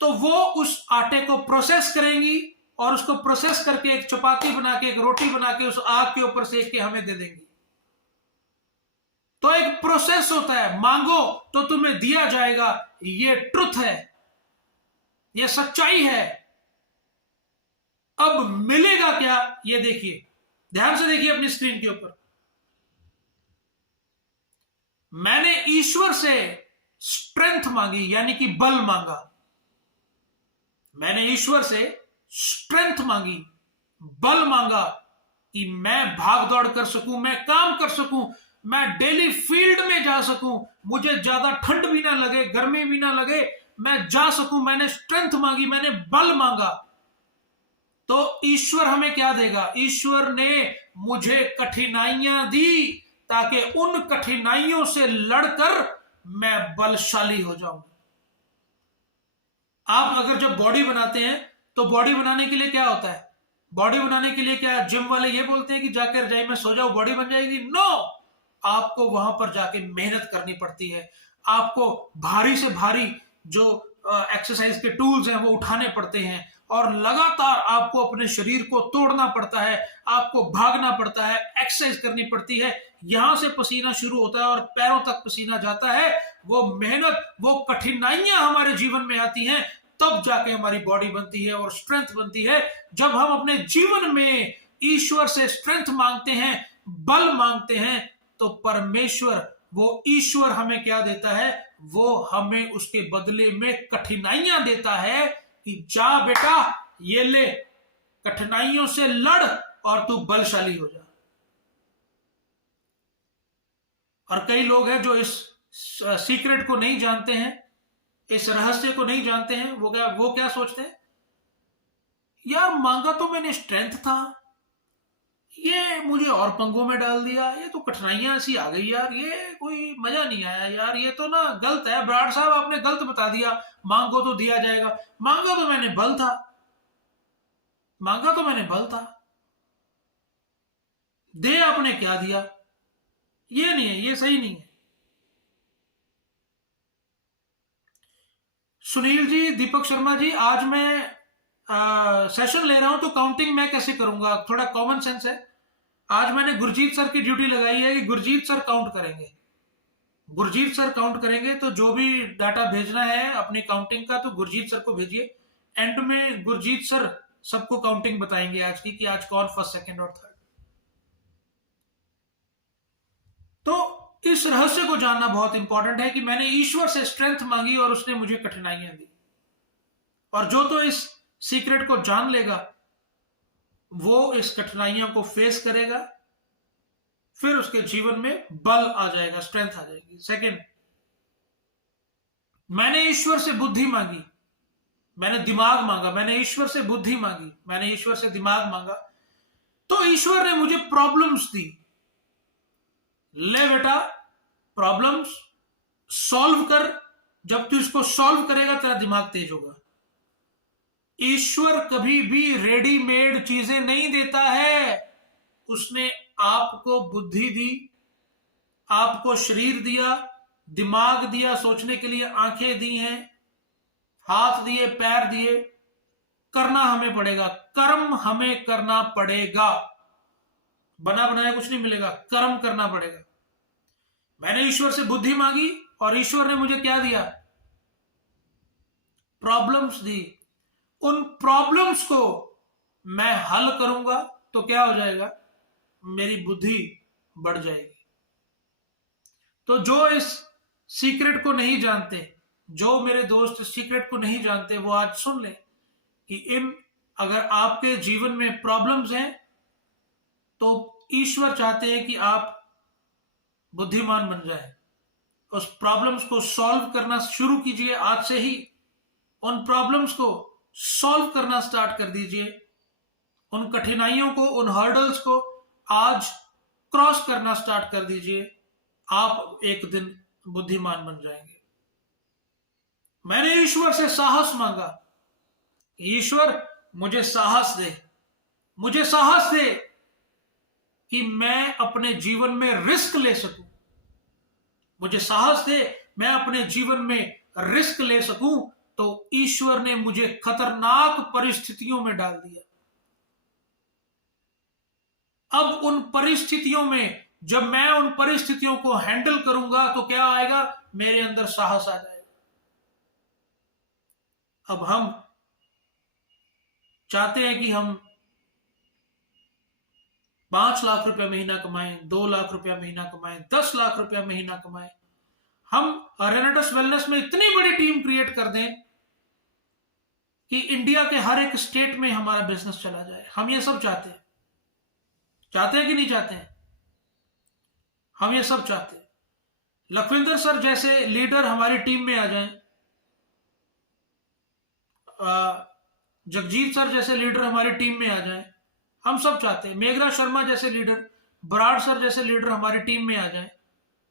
तो वो उस आटे को प्रोसेस करेंगी और उसको प्रोसेस करके एक चपाती बना के, एक रोटी बना के उस आग के ऊपर सेक के हमें दे देंगी। तो एक प्रोसेस होता है, मांगो तो तुम्हें दिया जाएगा। ये ट्रुथ है, ये सच्चाई है। अब मिलेगा क्या, ये देखिए, ध्यान से देखिए अपनी स्क्रीन के ऊपर। मैंने ईश्वर से स्ट्रेंथ मांगी, यानी कि बल मांगा। मैंने ईश्वर से स्ट्रेंथ मांगी, बल मांगा कि मैं भाग दौड़ कर सकूं, मैं काम कर सकूं, मैं डेली फील्ड में जा सकूं, मुझे ज्यादा ठंड भी ना लगे, गर्मी भी ना लगे, मैं जा सकूं। मैंने स्ट्रेंथ मांगी, मैंने बल मांगा। तो ईश्वर हमें क्या देगा? ईश्वर ने मुझे कठिनाइयां दी ताकि उन कठिनाइयों से लड़कर मैं बलशाली हो जाऊं। आप अगर जब बॉडी बनाते हैं तो बॉडी बनाने के लिए क्या होता है? बॉडी बनाने के लिए क्या जिम वाले ये बोलते हैं कि जाकर रजाई में सो जाओ बॉडी बन जाएगी? नो, आपको वहां पर जाके मेहनत करनी पड़ती है। आपको भारी से भारी जो एक्सरसाइज के टूल्स हैं वो उठाने पड़ते हैं और लगातार आपको अपने शरीर को तोड़ना पड़ता है, आपको भागना पड़ता है, एक्सरसाइज करनी पड़ती है। यहां से पसीना शुरू होता है और पैरों तक पसीना जाता है। वो मेहनत, वो कठिनाइयां हमारे जीवन में आती हैं, तब जाके हमारी बॉडी बनती है और स्ट्रेंथ बनती है। जब हम अपने जीवन में ईश्वर से स्ट्रेंथ मांगते हैं, बल मांगते हैं, तो परमेश्वर, वो ईश्वर हमें क्या देता है? वो हमें उसके बदले में कठिनाइयां देता है कि जा बेटा, ये ले, कठिनाइयों से लड़ और तू बलशाली हो जा। और कई लोग हैं जो इस सीक्रेट को नहीं जानते हैं, इस रहस्य को नहीं जानते हैं। वो क्या सोचते हैं? यार मांगा तो मैंने स्ट्रेंथ था, ये मुझे और पंगों में डाल दिया, ये तो कठिनाइयां ऐसी आ गई यार, ये कोई मजा नहीं आया यार, ये तो ना गलत है। ब्राड साहब आपने गलत बता दिया, मांगो तो दिया जाएगा। मांगा तो मैंने बल था, मांगा तो मैंने बल था, दे आपने क्या दिया? ये नहीं है, ये सही नहीं है। सुनील जी, दीपक शर्मा जी, आज मैं सेशन ले रहा हूं तो काउंटिंग मैं कैसे करूंगा? थोड़ा कॉमन सेंस है। आज मैंने गुरजीत सर की ड्यूटी लगाई है कि गुरजीत सर काउंट करेंगे। गुरजीत सर काउंट करेंगे, तो जो भी डाटा भेजना है अपनी काउंटिंग का तो गुरजीत सर को भेजिए। एंड में गुरजीत सर सबको काउंटिंग बताएंगे आज की कि आज कौन फर्स्ट, सेकंड और थर्ड। तो इस रहस्य को जानना बहुत इंपॉर्टेंट है कि मैंने ईश्वर से स्ट्रेंथ मांगी और उसने मुझे कठिनाइयां दी। और जो तो इस सीक्रेट को जान लेगा वो इस कठिनाइयों को फेस करेगा, फिर उसके जीवन में बल आ जाएगा, स्ट्रेंथ आ जाएगी। सेकंड, मैंने ईश्वर से बुद्धि मांगी, मैंने दिमाग मांगा। मैंने ईश्वर से बुद्धि मांगी, मैंने ईश्वर से दिमाग मांगा, तो ईश्वर ने मुझे प्रॉब्लम्स दी। ले बेटा, प्रॉब्लम्स सॉल्व कर, जब तू इसको सॉल्व करेगा तेरा दिमाग तेज होगा। ईश्वर कभी भी रेडीमेड चीजें नहीं देता है। उसने आपको बुद्धि दी, आपको शरीर दिया, दिमाग दिया, सोचने के लिए आंखें दी हैं, हाथ दिए, पैर दिए। करना हमें पड़ेगा, कर्म हमें करना पड़ेगा। बना बनाया कुछ नहीं मिलेगा, कर्म करना पड़ेगा। मैंने ईश्वर से बुद्धि मांगी और ईश्वर ने मुझे क्या दिया? प्रॉब्लम्स दी। उन प्रॉब्लम्स को मैं हल करूंगा तो क्या हो जाएगा? मेरी बुद्धि बढ़ जाएगी। तो जो इस सीक्रेट को नहीं जानते, जो मेरे दोस्त इस सीक्रेट को नहीं जानते, वो आज सुन ले कि अगर आपके जीवन में प्रॉब्लम्स हैं तो ईश्वर चाहते हैं कि आप बुद्धिमान बन जाए उस प्रॉब्लम्स को सॉल्व करना शुरू कीजिए आज से ही। उन प्रॉब्लम्स को सॉल्व करना स्टार्ट कर दीजिए। उन कठिनाइयों को, उन हर्डल्स को आज क्रॉस करना स्टार्ट कर दीजिए। आप एक दिन बुद्धिमान बन जाएंगे। मैंने ईश्वर से साहस मांगा, ईश्वर मुझे साहस दे, मुझे साहस दे कि मैं अपने जीवन में रिस्क ले सकूं, मुझे साहस दे मैं अपने जीवन में रिस्क ले सकूं। तो ईश्वर ने मुझे खतरनाक परिस्थितियों में डाल दिया। अब उन परिस्थितियों में जब मैं उन परिस्थितियों को हैंडल करूंगा तो क्या आएगा, मेरे अंदर साहस आ जाएगा। अब हम चाहते हैं कि हम 5 लाख रुपया महीना कमाएं, 2 लाख रुपया महीना कमाएं, 10 लाख रुपया महीना कमाएं। हम रेनेटस वेलनेस में इतनी बड़ी टीम क्रिएट कर दें कि इंडिया के हर एक स्टेट में हमारा बिजनेस चला जाए। हम ये सब चाहते हैं, चाहते हैं कि नहीं चाहते हैं? हम ये सब चाहते हैं। लखविंदर सर जैसे लीडर हमारी टीम में आ जाएं, जगजीत सर जैसे लीडर हमारी टीम में आ जाएं, हम सब चाहते हैं। मेघरा शर्मा जैसे लीडर, बराड़ सर जैसे लीडर हमारी टीम में आ जाएं,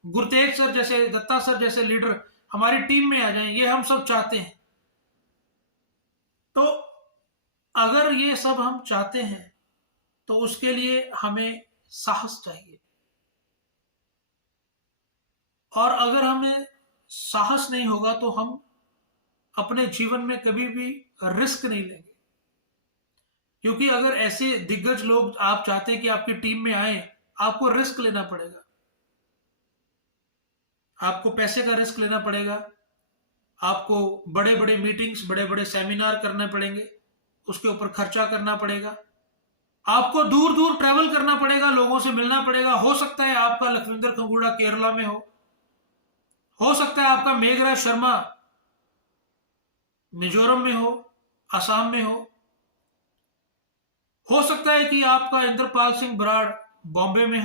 गुरतेज सर जैसे, दत्ता सर जैसे लीडर हमारी टीम में आ जाएं, ये हम सब चाहते हैं। तो अगर ये सब हम चाहते हैं तो उसके लिए हमें साहस चाहिए। और अगर हमें साहस नहीं होगा तो हम अपने जीवन में कभी भी रिस्क नहीं लेंगे। क्योंकि अगर ऐसे दिग्गज लोग आप चाहते हैं कि आपकी टीम में आए, आपको रिस्क लेना पड़ेगा, आपको पैसे का रिस्क लेना पड़ेगा, आपको बड़े बड़े मीटिंग्स, बड़े बड़े सेमिनार करने पड़ेंगे, उसके ऊपर खर्चा करना पड़ेगा, आपको दूर दूर ट्रैवल करना पड़ेगा, लोगों से मिलना पड़ेगा। हो सकता है आपका लखविंदर खंगूड़ा केरला में हो सकता है आपका मेघरा शर्मा मिजोरम में हो, असम में हो सकता है कि आपका इंद्रपाल सिंह बराड़ बॉम्बे में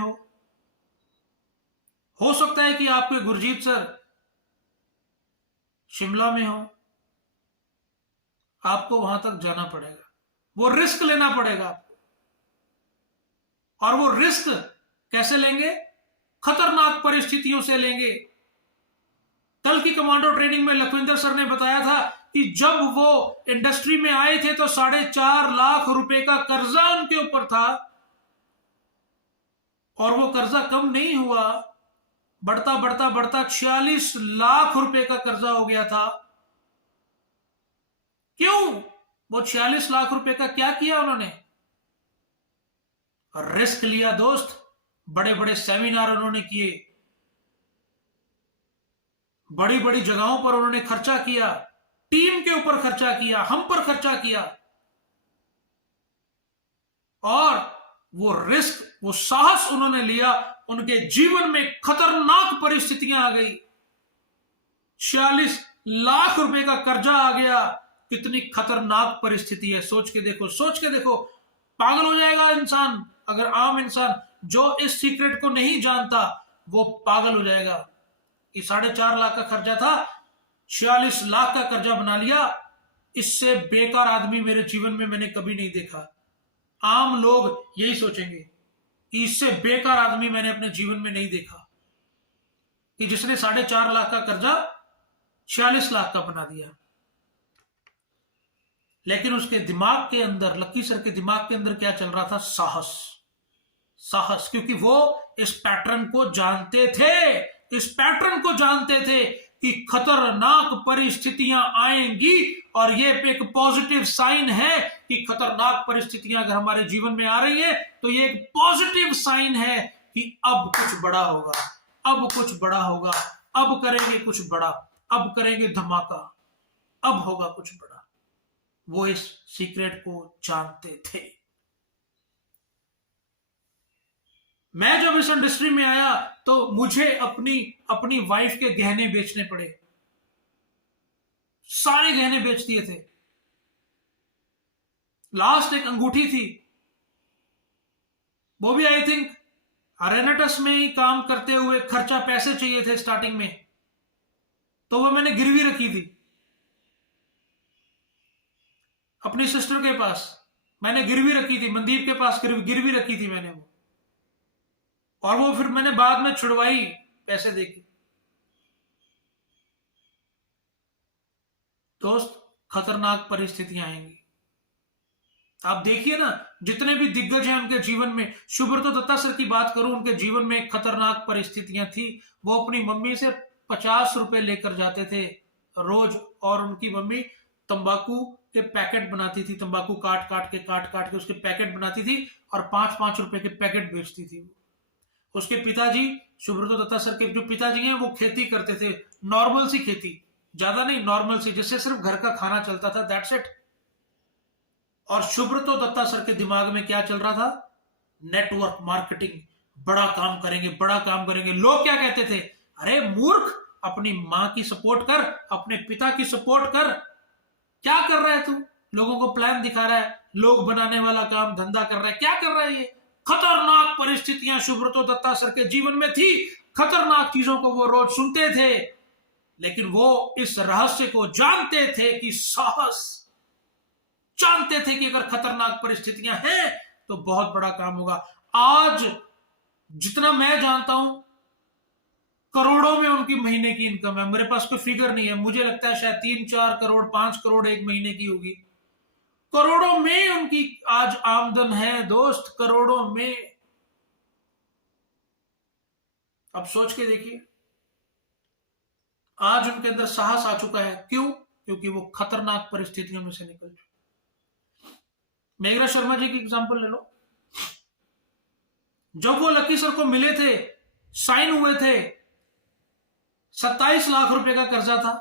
हो सकता है कि आपके गुरजीत सर शिमला में हो। आपको वहां तक जाना पड़ेगा, वो रिस्क लेना पड़ेगा आपको। और वो रिस्क कैसे लेंगे? खतरनाक परिस्थितियों से लेंगे। कल की कमांडो ट्रेनिंग में लखविंदर सर ने बताया था कि जब वो इंडस्ट्री में आए थे तो 4.5 लाख रुपए का कर्जा उनके ऊपर था, और वो कर्जा कम नहीं हुआ, बढ़ता बढ़ता बढ़ता 46 लाख रुपए का कर्जा हो गया था। क्यों? वो 46 लाख रुपए का क्या किया उन्होंने? रिस्क लिया दोस्त। बड़े बड़े सेमिनार उन्होंने किए, बड़ी बड़ी जगहों पर उन्होंने खर्चा किया, टीम के ऊपर खर्चा किया, हम पर खर्चा किया, और वो रिस्क, वो साहस उन्होंने लिया। उनके जीवन में खतरनाक परिस्थितियां आ गई, 46 लाख रुपए का कर्जा आ गया। कितनी खतरनाक परिस्थिति है, सोच के देखो, सोच के देखो। पागल हो जाएगा इंसान। अगर आम इंसान जो इस सीक्रेट को नहीं जानता वो पागल हो जाएगा कि 4.5 लाख का कर्जा था, 46 लाख का कर्जा बना लिया। इससे बेकार आदमी मेरे जीवन में मैंने कभी नहीं देखा। आम लोग यही सोचेंगे कि इससे बेकार आदमी मैंने अपने जीवन में नहीं देखा कि जिसने 4.5 लाख का कर्जा 46 लाख का बना दिया। लेकिन उसके दिमाग के अंदर, लक्की सर के दिमाग के अंदर क्या चल रहा था? साहस, साहस। क्योंकि वो इस पैटर्न को जानते थे, इस पैटर्न को जानते थे कि खतरनाक परिस्थितियां आएंगी, और ये एक पॉजिटिव साइन है कि खतरनाक परिस्थितियां अगर हमारे जीवन में आ रही है तो ये एक पॉजिटिव साइन है कि अब कुछ बड़ा होगा, अब कुछ बड़ा होगा, अब करेंगे कुछ बड़ा, अब करेंगे धमाका, अब होगा कुछ बड़ा। वो इस सीक्रेट को जानते थे। मैं जब इस इंडस्ट्री में आया तो मुझे अपनी वाइफ के गहने बेचने पड़े, सारे गहने बेच दिए थे। लास्ट एक अंगूठी थी, वो भी आई थिंक रेनेटस में ही काम करते हुए खर्चा पैसे चाहिए थे स्टार्टिंग में, तो वो मैंने गिरवी रखी थी अपनी सिस्टर के पास, मैंने गिरवी रखी थी, मनदीप के पास गिरवी रखी थी मैंने वो, और वो फिर मैंने बाद में छुड़वाई पैसे देके। दोस्त, खतरनाक परिस्थितियां आएंगी। आप देखिए ना, जितने भी दिग्गज हैं उनके जीवन में, सुब्रतो दत्ता सर की बात करूं, उनके जीवन में एक खतरनाक परिस्थितियां थी। वो अपनी मम्मी से 50 रुपए लेकर जाते थे रोज, और उनकी मम्मी तंबाकू के पैकेट बनाती थी, तंबाकू काट काट के उसके पैकेट बनाती थी और 5-5 रुपए के पैकेट बेचती थी। उसके पिताजी, सुब्रतो दत्ता सर के जो पिताजी हैं, वो खेती करते थे, नॉर्मल सी खेती, ज्यादा नहीं, नॉर्मल सी, जिससे सिर्फ घर का खाना चलता था, दैट्स इट। और सुब्रतो दत्ता सर के दिमाग में क्या चल रहा था? नेटवर्क मार्केटिंग, बड़ा काम करेंगे, बड़ा काम करेंगे। लोग क्या कहते थे? अरे मूर्ख, अपनी मां की सपोर्ट कर, अपने पिता की सपोर्ट कर, क्या कर रहा है तू? लोगों को प्लान दिखा रहा है, लोग बनाने वाला काम धंधा कर रहा है, क्या कर रहा है ये? खतरनाक परिस्थितियां सुब्रतो दत्ता सर के जीवन में थी, खतरनाक चीजों को वो रोज सुनते थे, लेकिन वो इस रहस्य को जानते थे कि साहस, जानते थे कि अगर खतरनाक परिस्थितियां हैं तो बहुत बड़ा काम होगा। आज जितना मैं जानता हूं, करोड़ों में उनकी महीने की इनकम है। मेरे पास कोई फिगर नहीं है, मुझे लगता है शायद 3-4 करोड़ 5 करोड़ एक महीने की होगी। करोड़ों में उनकी आज आमदन है दोस्त, करोड़ों में। अब सोच के देखिए, आज उनके अंदर साहस आ चुका है। क्यों? क्योंकि वो खतरनाक परिस्थितियों में से निकल चुके। मेघरा शर्मा जी की एग्जांपल ले लो। जब वो लकी सर को मिले थे, साइन हुए थे, 27 लाख रुपए का कर्जा था,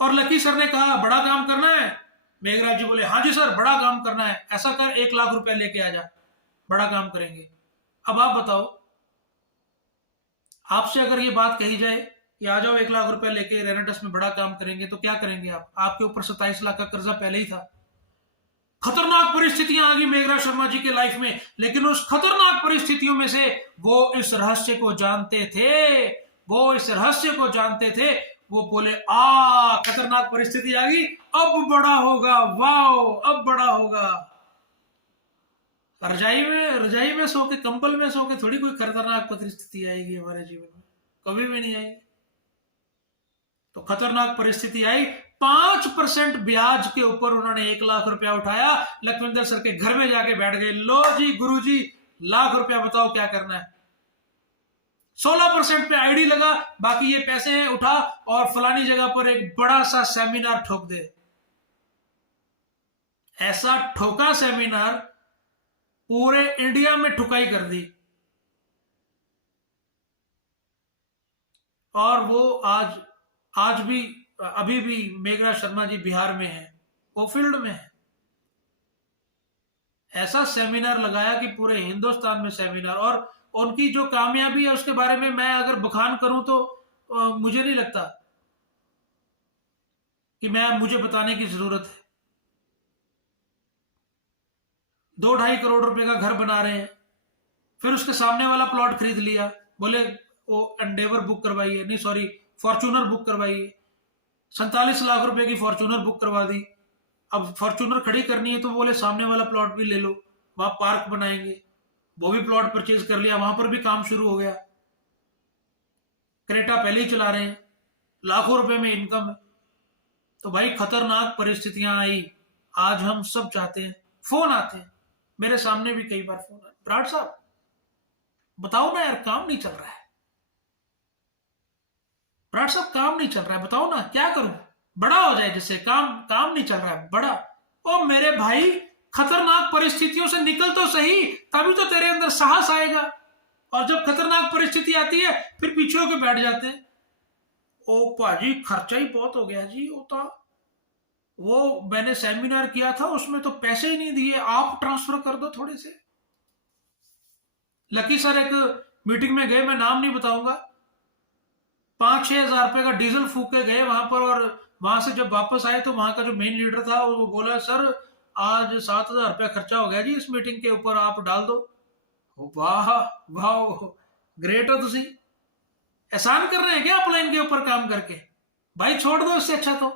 और लकी सर ने कहा बड़ा काम करना है। मेघरा जी बोले हाँ जी सर, बड़ा काम करना है, ऐसा कर 1 लाख रुपए लेके आ जा, बड़ा काम करेंगे। अब आप बताओ, आपसे अगर ये बात कही जाए कि आ जाओ 1 लाख रुपए लेके रेनेटस में बड़ा काम करेंगे, तो क्या करेंगे आप? आपके ऊपर 27 लाख का कर्जा पहले ही था। खतरनाक परिस्थितियां आ गई मेघरा शर्मा जी के लाइफ में, लेकिन उस खतरनाक परिस्थितियों में से वो इस रहस्य को जानते थे, वो बोले खतरनाक परिस्थिति आ गई, अब बड़ा होगा, वाओ अब बड़ा होगा। रजाई में सो के, कंबल में सो के थोड़ी कोई खतरनाक परिस्थिति आएगी हमारे जीवन में, कभी भी नहीं आएगी। तो खतरनाक परिस्थिति आई, 5% ब्याज के ऊपर उन्होंने 1 लाख रुपया उठाया, लखविंदर सर के घर में जाके बैठ गए। लो जी गुरुजी, लाख रुपया बताओ क्या करना है। 16% पे आईडी लगा, बाकी ये पैसे उठा और फलानी जगह पर एक बड़ा सा सेमिनार ठोक दे। ऐसा ठोका सेमिनार, पूरे इंडिया में ठुकाई कर दी। और वो आज भी, अभी भी मेघरा शर्मा जी बिहार में है, वो फील्ड में है। ऐसा सेमिनार लगाया कि पूरे हिंदुस्तान में सेमिनार, और उनकी जो कामयाबी है उसके बारे में मैं अगर बखान करूं तो मुझे नहीं लगता कि मुझे बताने की जरूरत है। 2-2.5 करोड़ रुपए का घर बना रहे हैं, फिर उसके सामने वाला प्लॉट खरीद लिया, बोले वो एंडेवर बुक करवाइए, नहीं सॉरी फॉर्च्यूनर बुक करवाइए, 47 लाख रुपए की फॉर्च्यूनर बुक करवा दी। अब फॉर्च्यूनर खड़ी करनी है तो बोले सामने वाला प्लॉट भी ले लो, वहां पार्क बनाएंगे, वो भी प्लॉट परचेज कर लिया, वहां पर भी काम शुरू हो गया। क्रेटा पहले ही चला रहे हैं, लाखों रुपए में इनकम है। तो भाई खतरनाक परिस्थितियां आई, आज हम सब चाहते हैं, फोन आते हैं, मेरे सामने भी कई बार फोन आए, ब्राड साहब बताओ ना यार, काम नहीं चल रहा है, ब्राड साहब काम नहीं चल रहा है, बताओ ना क्या करूं, बड़ा हो जाए जिससे काम नहीं चल रहा है, बड़ा। ओ मेरे भाई, खतरनाक परिस्थितियों से निकल तो सही, तभी तो तेरे अंदर साहस आएगा। और जब खतरनाक परिस्थिति आती है फिर पीछे होकर बैठ जाते हैं। ओ पाजी खर्चा ही बहुत हो गया जी, वो मैंने सेमिनार किया था उसमें तो पैसे ही नहीं दिए, आप ट्रांसफर कर दो थोड़े से। लकी सर एक मीटिंग में गए, मैं नाम नहीं बताऊंगा, 5-6 हजार रुपए का डीजल फूक के गए वहां पर, और वहां से जब वापस आए तो वहां का जो मेन लीडर था वो बोला सर आज 7,000 रुपया खर्चा हो गया जी इस मीटिंग के ऊपर, आप डाल दो। वाह वाह, ग्रेट हो तुसी, एहसान कर रहे हैं क्या अपलाइन के ऊपर काम करके? भाई छोड़ दो, इससे अच्छा तो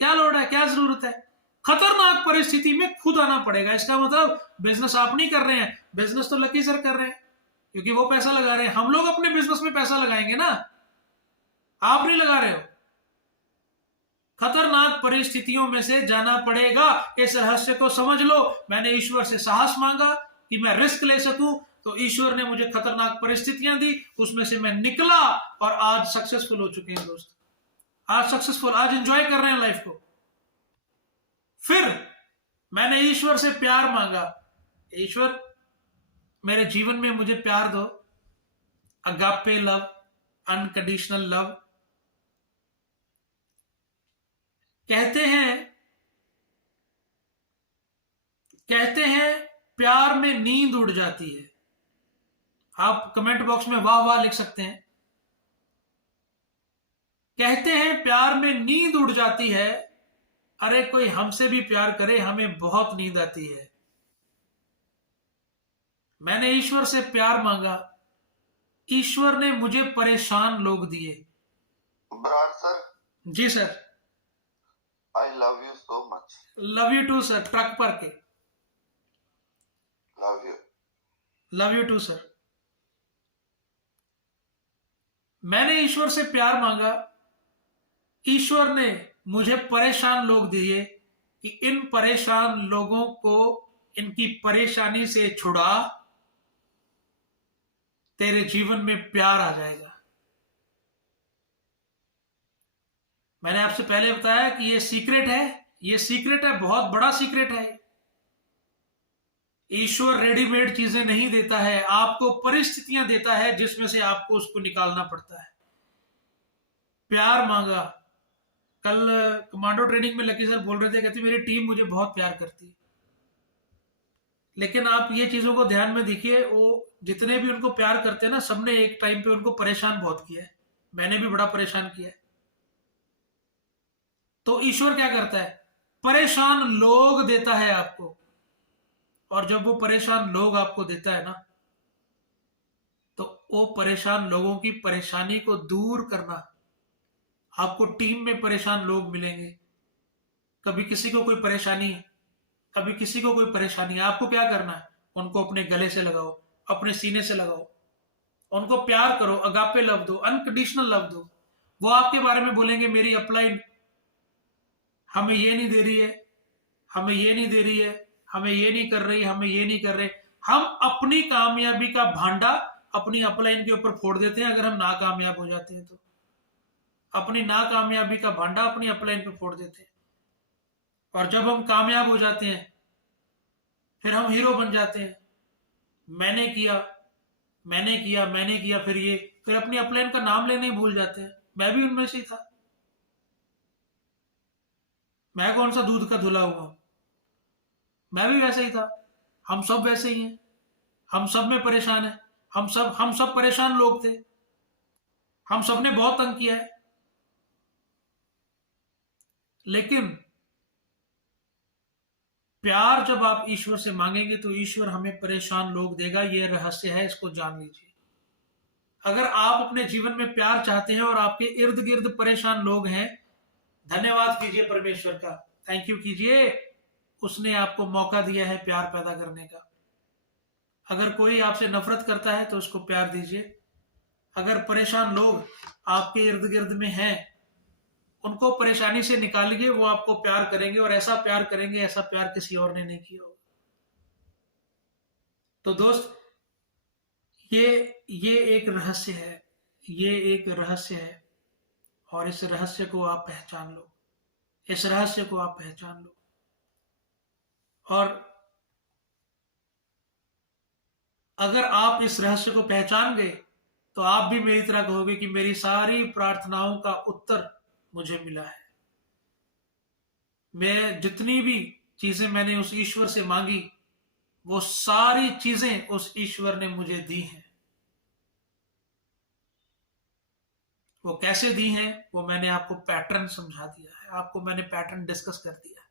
क्या लोड है, क्या जरूरत है? खतरनाक परिस्थिति में खुद आना पड़ेगा। इसका मतलब बिजनेस आप नहीं कर रहे हैं, बिजनेस तो लकी सर कर रहे हैं क्योंकि वो पैसा लगा रहे हैं। हम लोग अपने बिजनेस में पैसा लगाएंगे ना, आप नहीं लगा रहे हो। खतरनाक परिस्थितियों में से जाना पड़ेगा, इस रहस्य को समझ लो। मैंने ईश्वर से साहस मांगा कि मैं रिस्क ले सकूं, तो ईश्वर ने मुझे खतरनाक परिस्थितियां दी, उसमें से मैं निकला और आज सक्सेसफुल हो चुके हैं दोस्त। आज सक्सेसफुल, आज एंजॉय कर रहे हैं लाइफ को। फिर मैंने ईश्वर से प्यार मांगा, ईश्वर मेरे जीवन में मुझे प्यार दो, अगापे लव, अनकंडीशनल लव। कहते हैं प्यार में नींद उड़ जाती है। आप कमेंट बॉक्स में वाह वाह लिख सकते हैं। कहते हैं प्यार में नींद उड़ जाती है, अरे कोई हमसे भी प्यार करे हमें बहुत नींद आती है। मैंने ईश्वर से प्यार मांगा, ईश्वर ने मुझे परेशान लोग दिए। Brad sir. जी sir. I love you so much. Love you too sir. Truck पर के लव यू टू सर। मैंने ईश्वर से प्यार मांगा, ईश्वर ने मुझे परेशान लोग दिए कि इन परेशान लोगों को इनकी परेशानी से छुड़ा, तेरे जीवन में प्यार आ जाएगा। मैंने आपसे पहले बताया कि ये सीक्रेट है, ये सीक्रेट है, बहुत बड़ा सीक्रेट है। ईश्वर रेडीमेड चीजें नहीं देता है, आपको परिस्थितियां देता है जिसमें से आपको उसको निकालना पड़ता है। प्यार मांगा। कल कमांडो ट्रेनिंग में लकी सर बोल रहे थे, कहते मेरी टीम मुझे बहुत प्यार करती है। लेकिन आप ये चीजों को ध्यान में देखिए, वो जितने भी उनको प्यार करते हैं ना, सबने एक टाइम पे उनको परेशान बहुत किया है। मैंने भी बड़ा परेशान किया है। तो ईश्वर क्या करता है, परेशान लोग देता है आपको, और जब वो परेशान लोग आपको देता है ना, तो वो परेशान लोगों की परेशानी को दूर करना, आपको टीम में परेशान लोग मिलेंगे। कभी किसी को कोई परेशानी है, कभी किसी को कोई परेशानी है, आपको क्या करना है, उनको अपने गले से लगाओ, अपने सीने से लगाओ, उनको प्यार करो, अगापे लव दो, अनकंडीशनल लव दो। वो आपके बारे में बोलेंगे मेरी अपलाइन हमें ये नहीं दे रही है, हमें ये नहीं दे रही है, हमें ये नहीं कर रही, हमें ये नहीं कर रहे। हम अपनी कामयाबी का भांडा अपनी अपलाइन के ऊपर फोड़ देते हैं। अगर हम नाकामयाब हो जाते हैं तो अपनी नाकामयाबी का भांडा अपनी अपलाइन पे फोड़ देते हैं, और जब हम कामयाब हो जाते हैं फिर हम हीरो बन जाते हैं। मैंने किया, मैंने किया, मैंने किया, फिर अपनी अपलाइन का नाम लेने ही भूल जाते हैं। मैं भी उनमें से ही था। मैं कौन सा दूध का धुला हुआ, मैं भी वैसे ही था। हम सब वैसे ही हैं, हम सब में परेशान है। हम सब परेशान लोग थे, हम सब ने बहुत तंग किया है। लेकिन प्यार जब आप ईश्वर से मांगेंगे तो ईश्वर हमें परेशान लोग देगा। यह रहस्य है, इसको जान लीजिए। अगर आप अपने जीवन में प्यार चाहते हैं और आपके इर्द गिर्द परेशान लोग हैं, धन्यवाद कीजिए परमेश्वर का, थैंक यू कीजिए, उसने आपको मौका दिया है प्यार पैदा करने का। अगर कोई आपसे नफरत करता है तो उसको प्यार दीजिए। अगर परेशान लोग आपके इर्द गिर्द में हैं, उनको परेशानी से निकालिए, वो आपको प्यार करेंगे, और ऐसा प्यार करेंगे, ऐसा प्यार किसी और ने नहीं किया होगा। तो दोस्त, ये एक रहस्य है, ये एक रहस्य है, और इस रहस्य को आप पहचान लो, इस रहस्य को आप पहचान लो। और अगर आप इस रहस्य को पहचान गए तो आप भी मेरी तरह कहोगे कि मेरी सारी प्रार्थनाओं का उत्तर मुझे मिला है। मैं जितनी भी चीजें मैंने उस ईश्वर से मांगी, वो सारी चीजें उस ईश्वर ने मुझे दी हैं। वो कैसे दी हैं, वो मैंने आपको पैटर्न समझा दिया है, आपको मैंने पैटर्न डिस्कस कर दिया है।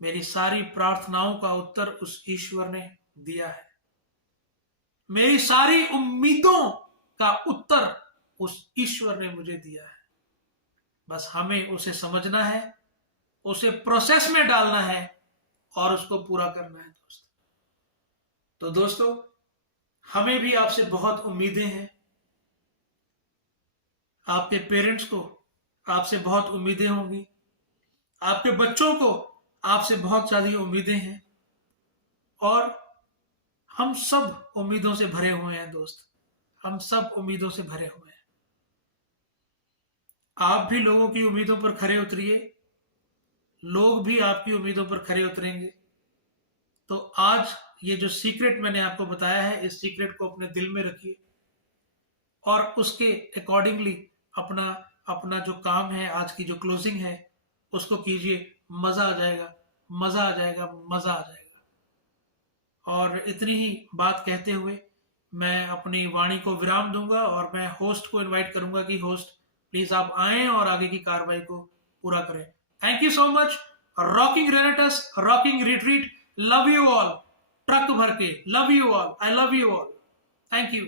मेरी सारी प्रार्थनाओं का उत्तर उस ईश्वर ने दिया है। मेरी सारी उम्मीदों का उत्तर उस ईश्वर ने मुझे दिया है। बस हमें उसे समझना है, उसे प्रोसेस में डालना है और उसको पूरा करना है दोस्तों। तो दोस्तों, हमें भी आपसे बहुत उम्मीदें हैं। आपके पेरेंट्स को आपसे बहुत उम्मीदें होंगी, आपके बच्चों को आपसे बहुत ज्यादा उम्मीदें हैं, और हम सब उम्मीदों से भरे हुए हैं दोस्त, हम सब उम्मीदों से भरे हुए हैं। आप भी लोगों की उम्मीदों पर खरे उतरिए, लोग भी आपकी उम्मीदों पर खरे उतरेंगे। तो आज ये जो सीक्रेट मैंने आपको बताया है, इस सीक्रेट को अपने दिल में रखिए और उसके अकॉर्डिंगली अपना अपना जो काम है, आज की जो क्लोजिंग है, उसको कीजिए। मजा आ जाएगा, मजा आ जाएगा, मजा आ जाएगा। और इतनी ही बात कहते हुए मैं अपनी वाणी को विराम दूंगा और मैं होस्ट को इनवाइट करूंगा कि होस्ट प्लीज आप आएं और आगे की कार्रवाई को पूरा करें। Thank you so much. Rocking रेनेटस, rocking retreat, love you all, truck भर के love you all, I love you all, thank you.